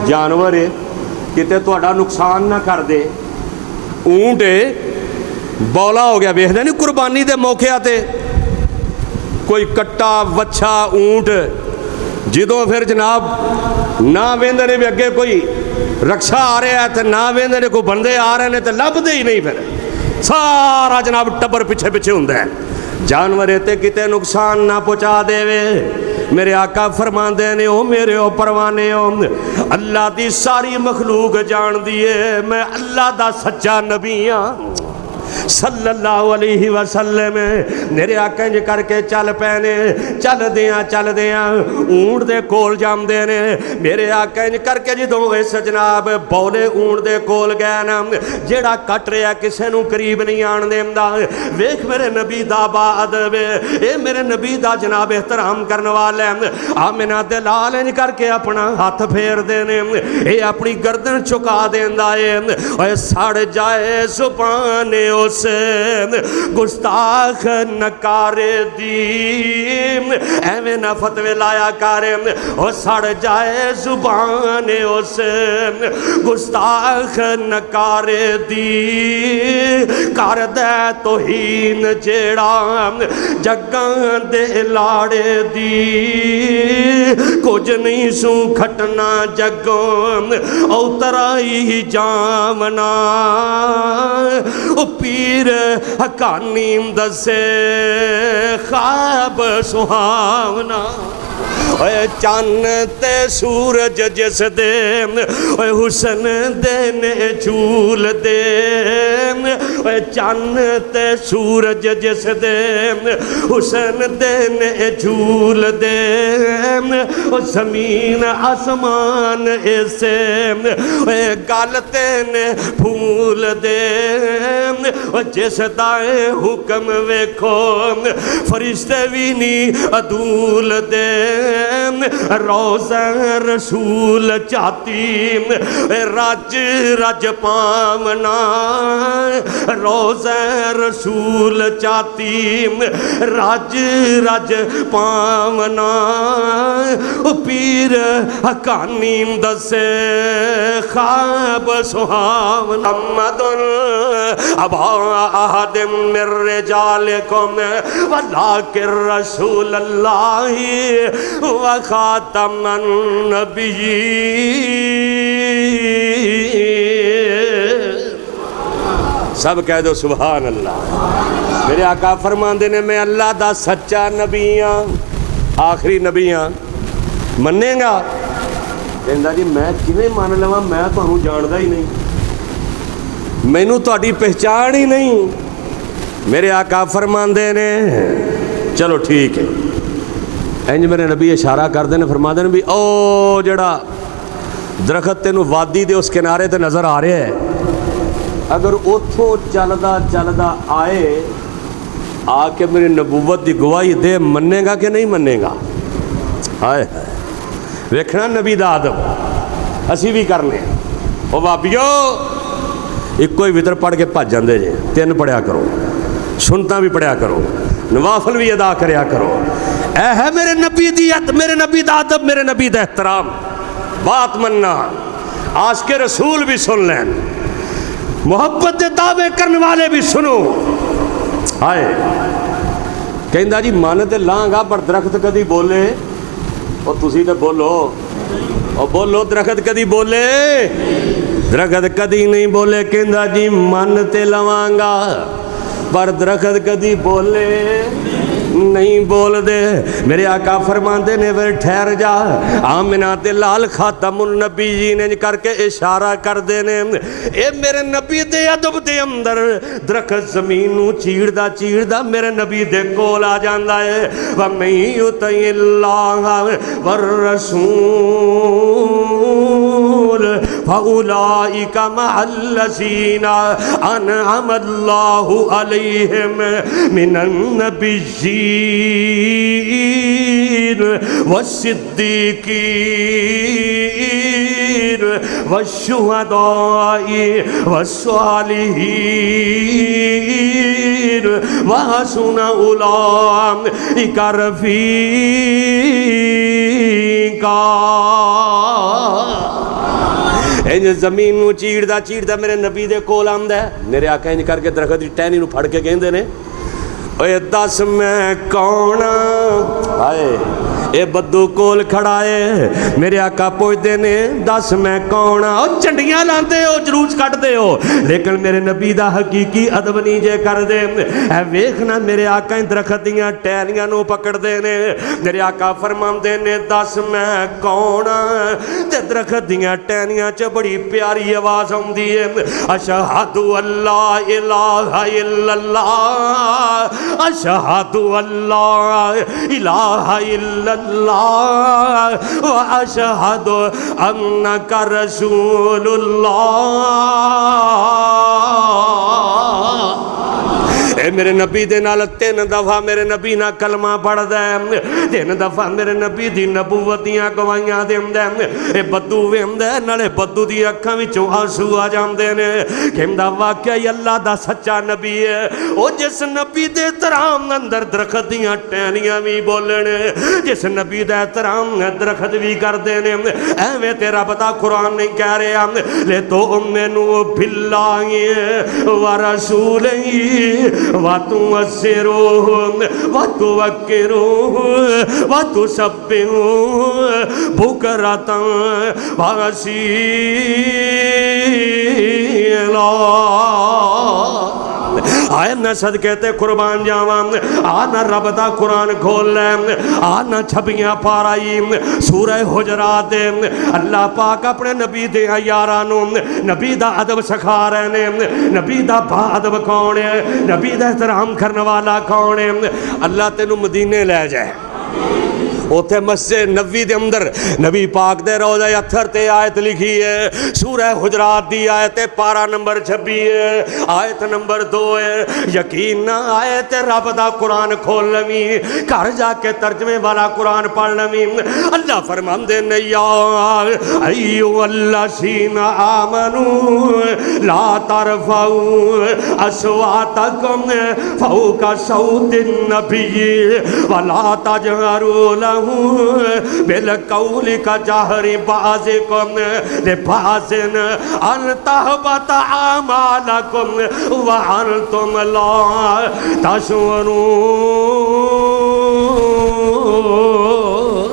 جانور کتے تہاڈا نقصان نہ کر دے، اونٹ بولا ہو گیا، ویکھدے نہیں قربانی دے موقع تے کوئی کٹا وچھا اونٹ جدوں پھر جناب نہ ویندے نے بھی اگے کوئی رکشا آ رہا ہے تے نہ ویندے نے کوئی بندے آ رہے ہیں تے لبدے ہی نہیں، پھر سارا جناب ٹبر پیچھے پیچھے ہوندا ہے۔ جانور تے کتے نقصان نہ پہنچا دے وے۔ میرے آقا فرماندے نے او میرے او پروانے ہو، اللہ دی ساری مخلوق جان دیے میں اللہ دا سچا نبی ہاں صلی اللہ علیہ وسلم۔ میرے آقا انج کر کے چل پینے، چل دیاں اونٹ دے کول جام دینے۔ میرے آقا انج کر کے جدوں اس جناب بولے اونٹ دے کول گئے نا، جیڑا کٹ رہا کسے نو قریب نہیں آن دیندا۔ ویکھ میرے نبی دا با ادب، اے میرے نبی دا جناب احترام کرنے والے۔ آمنہ دے لال انج کر کے اپنا ہاتھ پھیر دینے، اے اپنی گردن چکا دیندا ہے، اے سڑ جائے زبان اس گستاخ نکار دی، ایویں نہ فتوے لایا کر او سڑ جائے زبان اس گستاخ نکار دی، کر دے توہین جیڑا جگاں دے لاڑے دی، کچھ نہیں سو کھٹنا جگوں اوترائی جامنا، او پیر حقانی دسے خواب سہاونا، ਓਏ ਚੰਨ ਤੇ ਸੂਰਜ ਜਿਸ ਦੇ ਓਏ ਹੁਸਨ ਦੇ ਨੇ ਝੂਲਦੇ ਓਏ ਚੰਨ ਤੇ ਸੂਰਜ ਜਿਸ ਦੇ ਹੁਸਨ ਦੇ ਨੇ ਝੂਲਦੇ ਓ ਜ਼ਮੀਨ ਆਸਮਾਨ ਇਸੇ ਓਏ ਗੱਲ ਤੇ ਨੇ ਫੂਲਦੇ ਓ ਜਿਸ ਦਾ ਹੁਕਮ ਵੇਖੋ ਫਰਿਸ਼ਤੇ ਵੀ ਨਹੀਂ ਅਦੂਲਦੇ ਰੋਜ਼ਾ ਰਸੂਲ ਚਾਤੀ ਰਜ ਰਜ ਪਾਵਨਾ ਰੋਜ਼ਾ ਰਸੂਲ ਚਾਤੀ ਰਜ ਰਜ ਪਾਵਨਾ ਉਹ ਪੀਰ ਹਕਾਨੀ ਦਸੇ ਖਾਬ ਸੁਹਾਵਨਾ ਮਦਨ ਅਬਾ ਅਹਦ ਮਿਰ ਰਿਜਾਲਿਕੁਮ ਵਲਾਕਿਰ ਰਸੂਲ ਅੱਲਾhi व खातमन नबिय्यीन। सब कह दो सुभान अल्लाह। मेरे आका फरमाते ने मैं अल्लाह दा सच्चा नबी हाँ, आखिरी नबी हाँ। मन्नेगा? कहंदा जी मैं किवें मान लवां, मैं तुहानूं जानदा ही नहीं, मैनूं तुहाडी पहचान ही नहीं। मेरे आका फरमाते ने चलो ठीक है। इंज मेरे नबी इशारा करते हैं, फरमाते हैं भी ओ जड़ा दरखत तेनू वादी दे उस किनारे ते नज़र आ रहा है, अगर उथों चलदा चलदा आए आके मेरी नबूवत की गवाही दे, मन्नेगा कि नहीं मन्नेगा? हाय हाय, वेखना नबी दा अदब असी भी करने। ओ बाबियो इक्को ही वितर पढ़ के भज जाते जे, 3 पढ़िया करो, सुनता भी पढ़िया करो, नवाफल भी अदा करया करो। ऐ है मेरे नबी दी अत, मेरे नबी दा अदब, मेरे नबी दा एहतराम। बात मनना, आशिक़े रसूल भी सुन लें, मोहब्बत के दावे करने वाले भी सुनो। हाय कहंदा जी मन ते लांगा पर दरख्त कदी बोले? और तुसी तो बोलो, और बोलो दरख्त कदी बोले? दरख्त कदी नहीं बोले। कहंदा जी मन ते लवांगा पर दरख्त कदी बोले नहीं बोल दे। मेरे आका फरमाते ने फिर ठहर जा, आमिना ते लाल खातमुन नबी जी ने करके इशारा कर देने। ए मेरे नबी दे अदब दे अंदर दरख्त जमीन नू चीड़दा चीड़दा मेरे नबी दे कोल आ जांदा है। व मैं युतिल्लाह वर रसूल फउलाइका मअल्लज़ीना अनअमल्लाहु अलैहिम मिनन नबिय्यीन वस्सिद्दीकीन वश्शुहदाई वस्सालिहीन वहसुन उलाइका रफ़ीका। इंज जमीन नू चीड़दा चीड़दा मेरे नबी दे कोल आंदा है। मेरे आका इंज करके दरख्त की टहनी नू फड़ के कहंदे ने, ओए दस मैं कौन? हाय ये बद्दू कोल खड़ा है। मेरे आका पुछदे ने दस मैं कौन? ओ झंडियां लांदे हो, जलूस कटदे हो, लेकिन मेरे नबी दा हकीकी अदब नहीं जे करदे। ऐ वेखना मेरे आका दरख्त दियां टहनियां नू पकड़दे ने। मेरे आका फरमांदे ने दस मैं कौन? ते दरख्त दियां टहनियां च बड़ी प्यारी आवाज आउंदी है, अशहदु अल्ला इलाहा इल्लल्लाह, अशहदु अल्ला इलाहा इल्लल्लाह व अशहदु अन्नका रसूलुल्लाह। ए मेरे नबी दे नाल 3 दफा मेरे नबी ना कलमा पढ़दा है, 3 दफा मेरे नबी दी नबूवत दियां गवाहियां देंदा है। ए बद्दू वेंदा नाले बद्दू दी अखां विचों आंसू आ जांदे ने। कहंदा वाकई अल्लाह दा सच्चा नबी है ओ जिस नबी दे एहतराम अंदर दरख्त दियां टहनियां भी बोलन, जिस नबी दा एहतराम दरख्त भी करदे ने। एवें ते रब दा कुरान नहीं कह रहा ले तो मैनू बिल्लाहि व रसूलिही वातु असिरो वातु वकिरो वातु सब्बिहु बुकरता वासीला। آئے میں صدقے تے قربان جاواں آنا رب دا قرآن کھول لے آنا چھپیاں پارائی سورہ حجرات دے اللہ پاک اپنے نبی دے یارانوں نبی دا ادب سکھا رہے نے نبی دا با ادب کون ہے نبی دا احترام کرنے والا کون ہے اللہ تینوں مدینے لے جائے اوتھے مسجد نبوی دے اندر نبی پاک دے روضہ اطہر تے آیت لکھی ہے سورہ حجرات دی آیت پارا نمبر 26 ہے آیت نمبر 2 ہے یقین نہ آئے تے رب دا قرآن کھول لویں گھر جا کے ترجمے والا قرآن پڑھ لویں اللہ فرماندے نے یا ایو الذین آمنو لا ترفعوا اصواتکم فوق صوت النبی ولا تجہروا له بالقول كجهر بعضكم لبعض ان تحبط اعمالكم وانتم لا تشعرون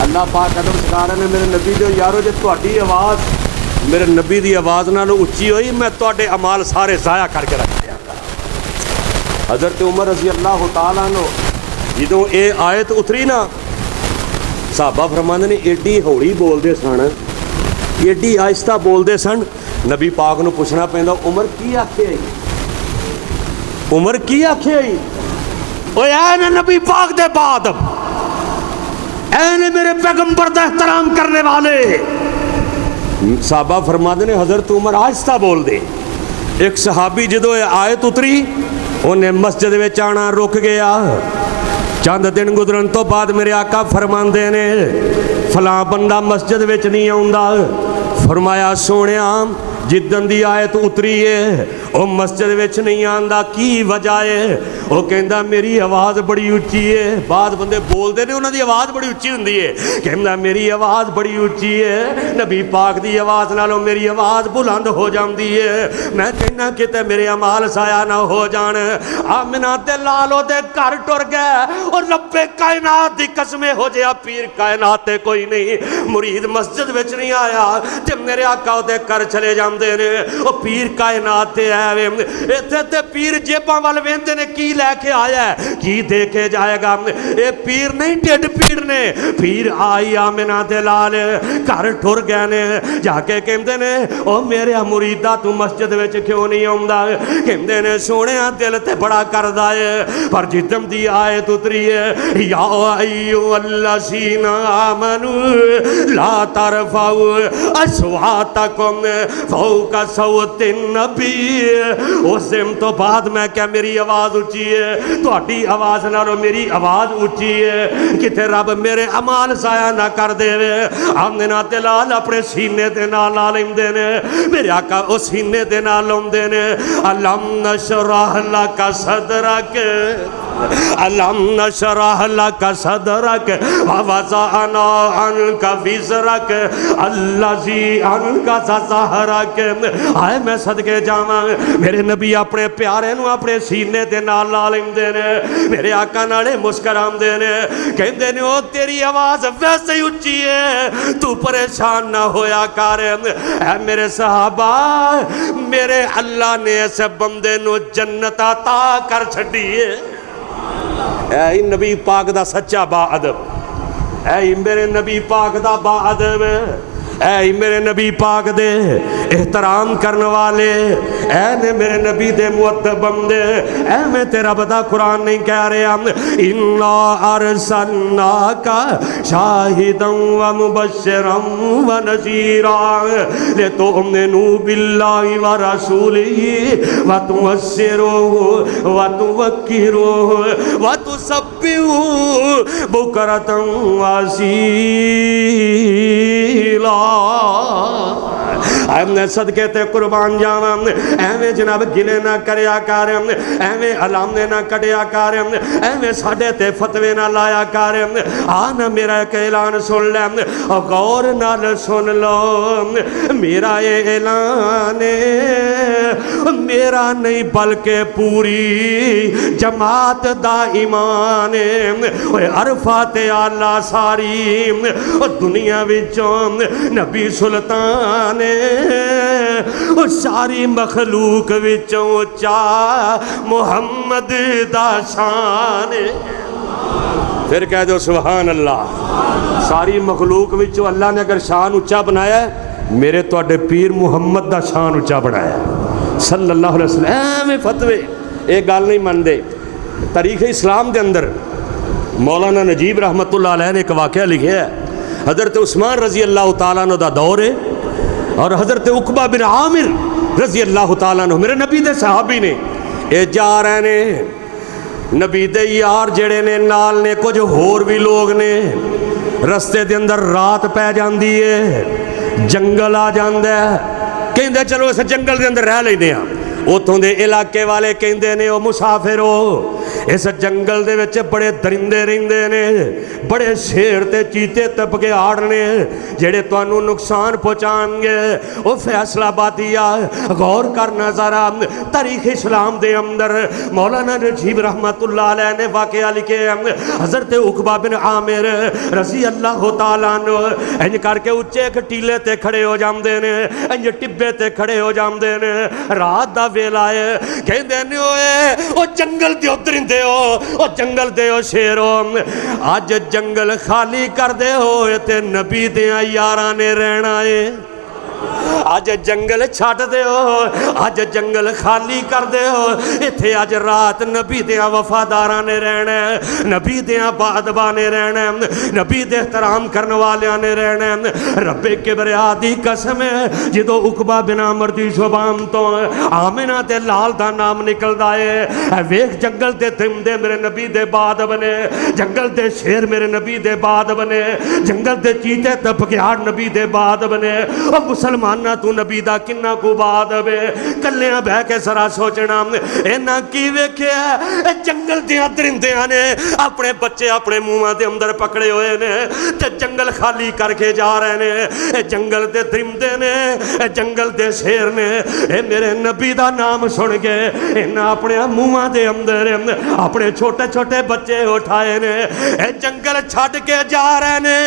اللہ پاک ادب سکھا رہے ہیں میرے نبی جو یارو جے تہاڈی آواز میرے نبی دی آواز نالوں اچھی ہوئی میں تہاڈے اعمال سارے ضائع کر کے رکھ دیاں گا حضرت عمر رضی اللہ تعالیٰ عنہ جدوں اے آیت اتری نا صحابہ فرماندے نے ایڈی ہولی بول دے سن ایڈی آہستہ بول دے سن نبی پاک نو پوچھنا پیندا عمر کی آکھے آئی عمر کی آکھے آئی اوے اے نے نبی پاک دے بعد اے نے میرے پیغمبر دا احترام کرنے والے صحابہ فرماندے نے حضرت عمر آہستہ بول دے ایک صحابی جدوں اے آیت اتری انہیں مسجد وچ آنا رک گیا چند دن گزرن تو بعد میرے آقا فرماندے نے فلاں بندہ مسجد وچ نہیں آوندا فرمایا سونیا جدن دی آیت اتری ہے او مسجد وچ نہیں آندا کی وجہ ہے او کہندا میری آواز بڑی اچھی ہے بعد بندے بول دے نے انہاں دی آواز بڑی اچھی ہوندی ہے کہندا میری آواز بڑی اچھی ہے نبی پاک دی آواز نالوں میری آواز بلند ہو جاندی ہے میں کہنا کتے میرے اعمال ضائع نہ ہو جان آمنہ تے لالو دے گھر ٹر گئے اور رب کائنات دی قسم ہو جیا پیر کائنات تے کوئی نہیں مرید مسجد وچ نہیں آیا تے میرے آقا دے گھر چلے جاندے نے او پیر کائنات تے آئے ایتھے تے پیر جیباں وال ویندے نے کی لے کے آیا ہے کی دے کے جائے گا اے پیر نہیں ڈیڈ پیر نے پیر آئی آمنہ دے لال گھر ٹر گئے نے جا کے کہندے نے او میرے مریدہ تو مسجد وچ کیوں نہیں آوندا کہندے نے سونیا دل تے بڑا کردا ہے پر جدم دی آیت اتری ہے یا ایھا الذین آمنوا لا ترفعوا اصواتکم فوق صوت النبی اس دن تو بعد میں کیا میری آواز اچھی ہے تہاڈی آواز نالوں میری آواز اچھی ہے کتے رب میرے اعمال ضائع نہ کر دے آمنہ تے لال اپنے سینے دے نال لا لیندے نے میرے آقا او سینے دے نال لاندے نے الم نشرح لک صدرک الم نشرح لک صدرک ووضعنا عنک وزرک الذی عنقض ظہرک آئے میں صدقے جاواں میرے نبی اپنے پیارے نو اپنے سینے دے نال لا لیندے نے میرے آقا نالے مسکراندے نے کہندے نے او تیری آواز ویسے ہی اچھی ہے تو پریشان نہ ہویا کر اے میرے صحابہ میرے اللہ نے ایسے بندے نو جنت عطا کر چھڈی ہے اے نبی پاک دا سچا با ادب اے میرے نبی پاک دا با ادب اے میرے نبی پاک دے احترام کرنے والے اے نے میرے نبی دے مؤدب بندے اے میں تیرا بدا قرآن نہیں کہہ رہا اِنَّا أَرْسَلْنَاكَ شَاهِدًا وَمُبَشِّرًا وَنَذِيرًا لِتُؤْمِنُوا بِاللَّهِ وَرَسُولِهِ وَتُوَقِّرُوهُ وَتُوَقِّرُوهُ وَتُسَبِّحُوهُ بُكْرَةً وَأَصِيلًا اے صدقے تے قربان جاواں ایویں جناب گلے نہ کریا کر ایویں علامے نہ کڈیا کر ایویں ساڈے تے فتوے نہ لایا کر آ میرا ایک اعلان سن لے غور نال سن لو میرا یہ اعلان میرا نہیں بلکہ پوری جماعت دا ایمان اوے عرفات اعلی ساری دنیا وچوں نبی سلطان ਉਹ ਸਾਰੀ ਮਖਲੂਕ ਵਿੱਚੋਂ ਉੱਚਾ ਮੁਹੰਮਦ ਦਾ ਸ਼ਾਨ ਹੈ। फिर कह दो सुभान अल्लाह। सारी मखलूक विचों अल्लाह ने अगर शान उच्चा बनाया मेरे तुहाडे पीर मुहम्मद दा शान उच्चा बनाया सल्लल्लाहु अलैहि वसल्लम। एवें फतवे ये गल नहीं मनते। तारीख इस्लाम के अंदर मौलाना नजीब रहमतुल्लाह अलैह ने एक वाक़या लिखा है। हज़रत उस्मान रज़ी अल्लाह तआला अन्हु दा दौर है और हज़रत उकबा बिन आमिर रज़ी अल्लाह तआला अन्हु मेरे नबी दे सहाबी ने ये जा रहे ने नबी दे यार जेड़े ने नाल ने कुछ होर भी लोग ने रस्ते दे अंदर रात पै जांदी है जंगल आ जांदा है कहंदे चलो इस जंगल दे अंदर रह लैंदे आ। उतों दे इलाके वाले कहंदे ने ओ मुसाफिरो इस जंगल दे विच बड़े दरिंदे रहिंदे ने बड़े शेर ते चीते तपके आड़ ने जेड़े तुहानू नुकसान पहुंचाणगे। ओ फैसलाबादी आ गौर करना जरा तारीख इस्लाम दे अंदर मौलाना नजीब रहमतुल्लाह अलैह ने वाकया लिखे हज़रत उकबा बिन आमिर रज़ी अल्लाह तआला अन्हु इंज करके उच्चे एक टीले ते खड़े हो जांदे ने इंज टिब्बे ते खड़े हो जांदे ने रात दा वेला है कहंदे ने ओए ओ जंगल दे उधर दे ओ जंगल दे ओ शेरो अज जंगल खाली कर दे हो ते नबी दे यारां ने रहना है। अज जंगल छड्ड दे अज जंगल खाली कर दे इत्थे अज रात नबी दियां वफादारां ने रहना नबी दियां बादबा ने रहना नबी दे एहतराम करने वालियां ने रहना। रब्बे किबरिया दी कसम है जदों उकबा बिन आमिर दी जुबान तो आमिना ते लाल दा नाम निकलदा है वेख जंगल दे तिमदे मेरे नबी दे बाद बने जंगल दे शेर मेरे नबी दे बाद बने जंगल दे चीते तपकियाड़ नबी दे बाद बने। ओ मुसलमाना तू नबी दा किन्ना को बाद वे कल्लियां बह के सरा सोचना इन्हां की वेख्या जंगल दियां दरिंदियां ने अपने बच्चे अपने मुंहां दे अंदर पकड़े हुए ने ते जंगल खाली करके जा रहे ने। जंगल दे दरिंदे ने जंगल दे शेर ने मेरे नबी दा नाम सुन के इन्हां अपने मुंहां दे अंदर अपने छोटे छोटे बच्चे उठाए ने जंगल छड्ड के जा रहे ने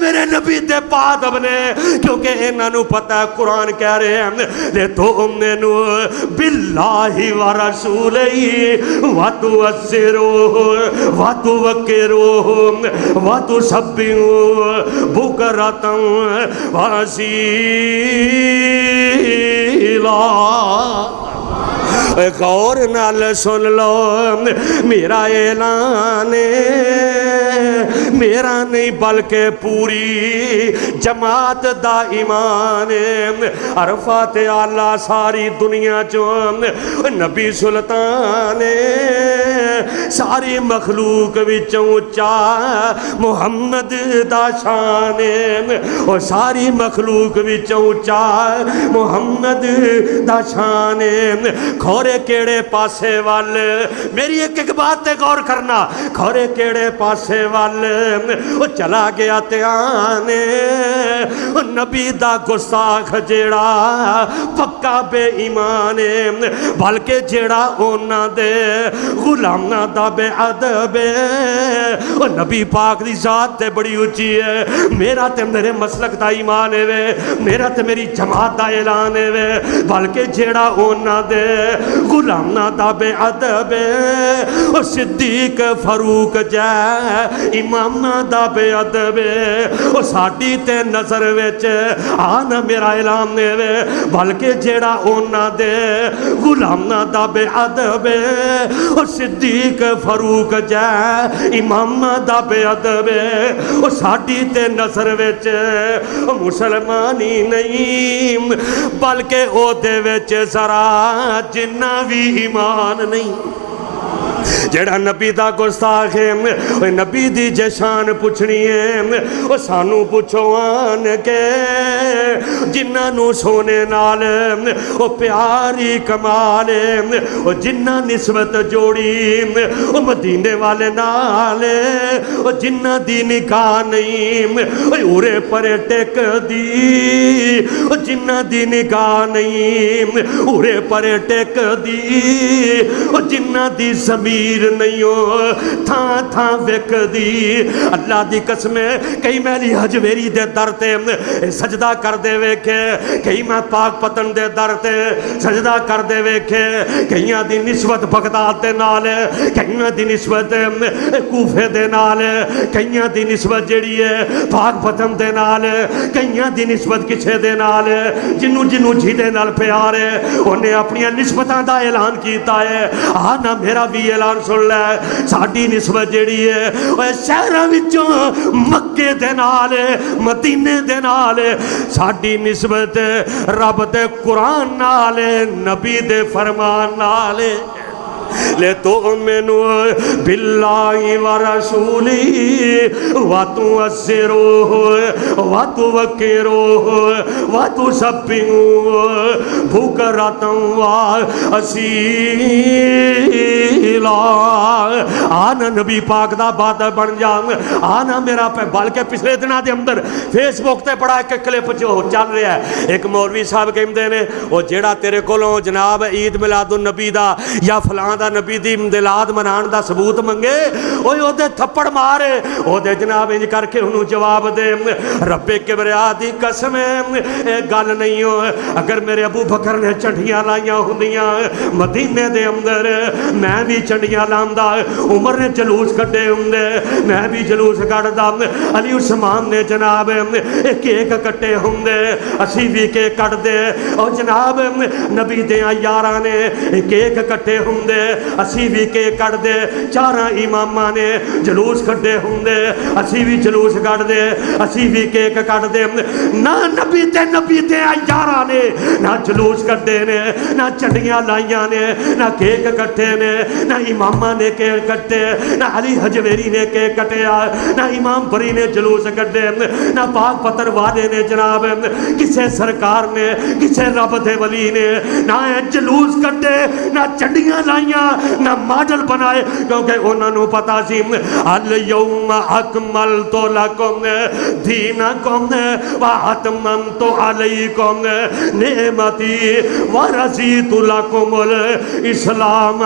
मेरे नबी दे पादब ने क्योंकि इन्हां नूं पता है कुरान कह रहे हैं ले तो उम्मेनु बिल्लाहि व रसूलिही व तुअस्सिरू व तुवक्किरू व तुसब्बिहू बुकरतन व असीला। गौर नाल सुन लो मेरा ऐलान मेरा नहीं बल्कि पूरी जमात दा ईमान अरफा ते आला सारी दुनिया चो नबी सुल्तान सारी मखलूक विचों उच्चा मुहम्मद दा शान और सारी मखलूक विचों उच्चा मुहम्मद दा शान। खोरे केड़े पासे वाल मेरी एक एक बात ते गौर करना खोरे केड़े पासे वाल वो चला गया त्याने नबी दा गुस्ताख जेड़ा पक्का बेईमान बल्कि जेड़ा उन्हां दे गुलामां दा बेअदब ओ नबी पाक दी जात ते बड़ी ऊंची है। मेरा ते मेरे मसलक दा ईमान है मेरा ते मेरी जमात दा ऐलान है बल्कि जेड़ा उन्हां दे गुलामां दा बेअदब ओ सिद्दीक फारूक जै इमामां दा बेअदब ओ साडी ते नज़र विच आना मेरा ऐलान वे बल्कि जेड़ा उन्हां दे गुलामां दा बेअदब ओ सिद्दीक फारूक जै इमामां दा बेअदब ओ साडी ते नज़र विच मुसलमान ही नहीं बल्कि ओदे विच जरा जिन्ना भी ईमान नहीं जेड़ा नबी दा गुस्ताख है नबी दी जशान पुछनी है वो सानू पुछो आन के जिन्ना नू सोने नाल वो प्यारी कमाल वो जिन्ना निस्बत जोड़ी वो मदीने वाले नाल वो जिन्ना दी निकाह नहीं उरे परे टेक दी वो जिन्ना दी निकाह नहीं उरे परे टेक दी वो जिन्ना दी ज़मीर तस्वीर नहीं हो थां थां विकदी। अल्लाह दी कसम कई मैं अली हजवेरी दे दर ते सजदा करदे वेखे, कई मैं पाक पतन दे दर ते सजदा करदे वेखे, कईयां दी निस्बत बगदाद दे नाल, कईयां दी निस्बत कूफे दे नाल, कईयां दी निस्बत जिहड़ी है पाक पतन दे नाल, कईयां दी निस्बत किसे दे नाल जिन्नू जिन्नू जिहदे नाल प्यार है उन्हें अपनी निस्बतां दा ऐलान कीता है। आ ना मेरा भी ऐलान सुन लै, साडी निस्बत जिहड़ी है ओए शहरां विचों मक्के दे नाल मदीने दे नाल, साडी निस्बत रब दे कुरान नाल नबी दे फरमान नाल। ले तो मैनू बिल्लाहि व रसूली व तू असिरो व तू वकीरो व तू सब्बिहू बुकरतम व असीला। आना नबी पाक दा बादल बन जा, आना मेरा बल्कि पिछले दिनों के अंदर फेसबुक ते बड़ा एक क्लिप जो चल रहा है, एक मौलवी साहब कहते हैं वो जेड़ा तेरे कोलों जनाब ईद मिलादुन नबी दा या फलां दा नबी दी मिलाद मनाने का सबूत मंगे, ओए ओदे थप्पड़ मारे, ओदे जनाब इंज करके उन्होंने जवाब दे रब्बे किबरिया दी कसम ये गल नहीं हो। अगर मेरे अबू बकर ने चंडियां लाइया होंदियां मदीने दे अंदर मैं भी चंडियां लांदा, उमर ने जलूस कड्डे होंदे मैं भी जलूस कड्डदा, अली उस्मान ने जनाब केक कट्टे होंदे असी भी केक कटदे, और जनाब नबी दे यारां ने केक कट्टे होंदे असी भी केक कटदे, चारां इमामां ने जलूस कड्डे होंदे असी भी जलूस कटदे, असी भी केक कटदे। ना नबी दे यारां ने ना जलूस कट्टे ने, ना चंडियां लाइयां ने, ना केक कट्टे ने, ना इमामा ने केक कट्टे, ना अली हजवेरी ने केक कटिया, ना इमाम बरी ने जलूस कट्टे, ना पाक पत्थर वाले ने जनाब किसे सरकार ने किसे रब दे वली ने ना जलूस कट्टे, ना चंडियां लाइयां, ना मॉडल बनाए, क्योंकि उन्होंने पता सी अल यौम अकमलतु लकुम दीनकुम व अतममतु अलैकुम नेमती व रज़ीतु लकुमुल इस्लाम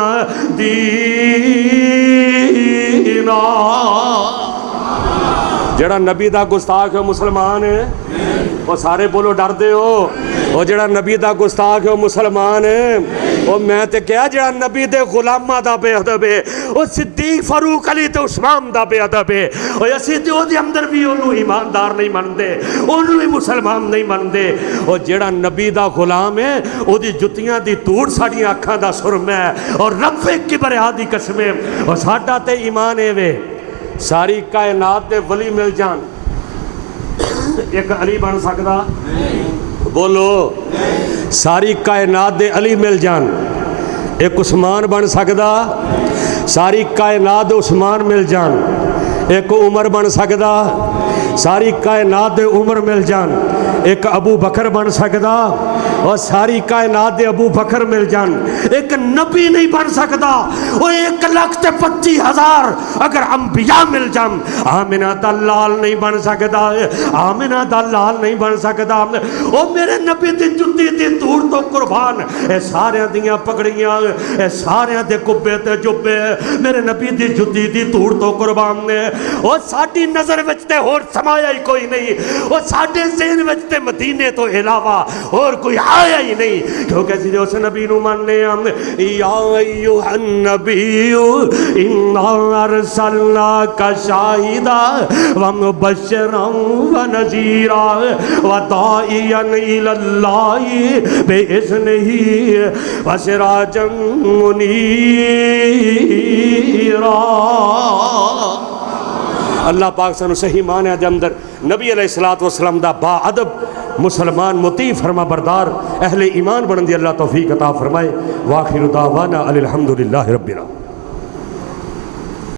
दीना। जेड़ा नबी दा गुस्ताख है मुसलमान है, वो सारे बोलो डरदे हो, वो जेड़ा नबी दा गुस्ताख है वो मुसलमान है। वो मैं ते क्या जेड़ा नबी दे गुलामां दा बेअदब है, वो सिद्दीक फारूक अली ते उस्मान दा बेअदब है, और असीं ते ओदे अंदर भी ओनू ईमानदार नहीं मनदे, ओनू भी मुसलमान नहीं मनदे। और जेड़ा नबी दा गुलाम है ओदी जुत्तियां दी तूड़ साडियां अखां दा सुरम है, और रब्बे किबरिया दी कसम है। और साडा ते ईमान है वे सारी कायनात दे वली मिल जान, एक अली बन सकदा? बोलो सारी कायनात दे अली मिल जान, एक उस्मान बन सकदा? सारी कायनात दे उस्मान मिल जान, एक उमर बन सकदा? सारी कायनात दे उमर मिल जान, एक अबू बकर बन सकदा? और सारी कायनात दे अबू बकर मिल जान, एक नबी नहीं बन सकता। वो 1,25,000 अगर अंबिया मिल जान, आमिना दा लाल नहीं बन सकता, आमिना दा लाल नहीं बन सकता। वो मेरे नबी दी जुत्ती दी धूड़ तो कुर्बान, ये सारे दियां पगड़ियां, ये सारे दे कुब्बे ते जुब्बे मेरे नबी दी जुत्ती दी धूड़ तो कुर्बान ने। वो साडी नज़र विच ते होर समाया ही कोई नहीं, वो साडे ज़हन विच ते मदीने तो इलावा और कोई आया ही नहीं, क्योंकि असीं उस नबी नूं मनने आ। या अय्युहन नबिय्यु इन्ना अरसलनाका शाहिदा व मुबश्शिरन व नज़ीरा व दाइयन इलल्लाहि बिइज़्निही व सिराजन मुनीरा। अल्लाह पाक सानू सही माने दे अंदर नबी अलैहिस्सलातु वस्सलाम दा बाअदब मुसलमान मुती फरमा बरदार अहले ईमान बनन दी अल्लाह तौफीक अता फरमाए। वाखिरु दावाना अनिल हम्दुलिल्लाहि रब्बिल आलमीन।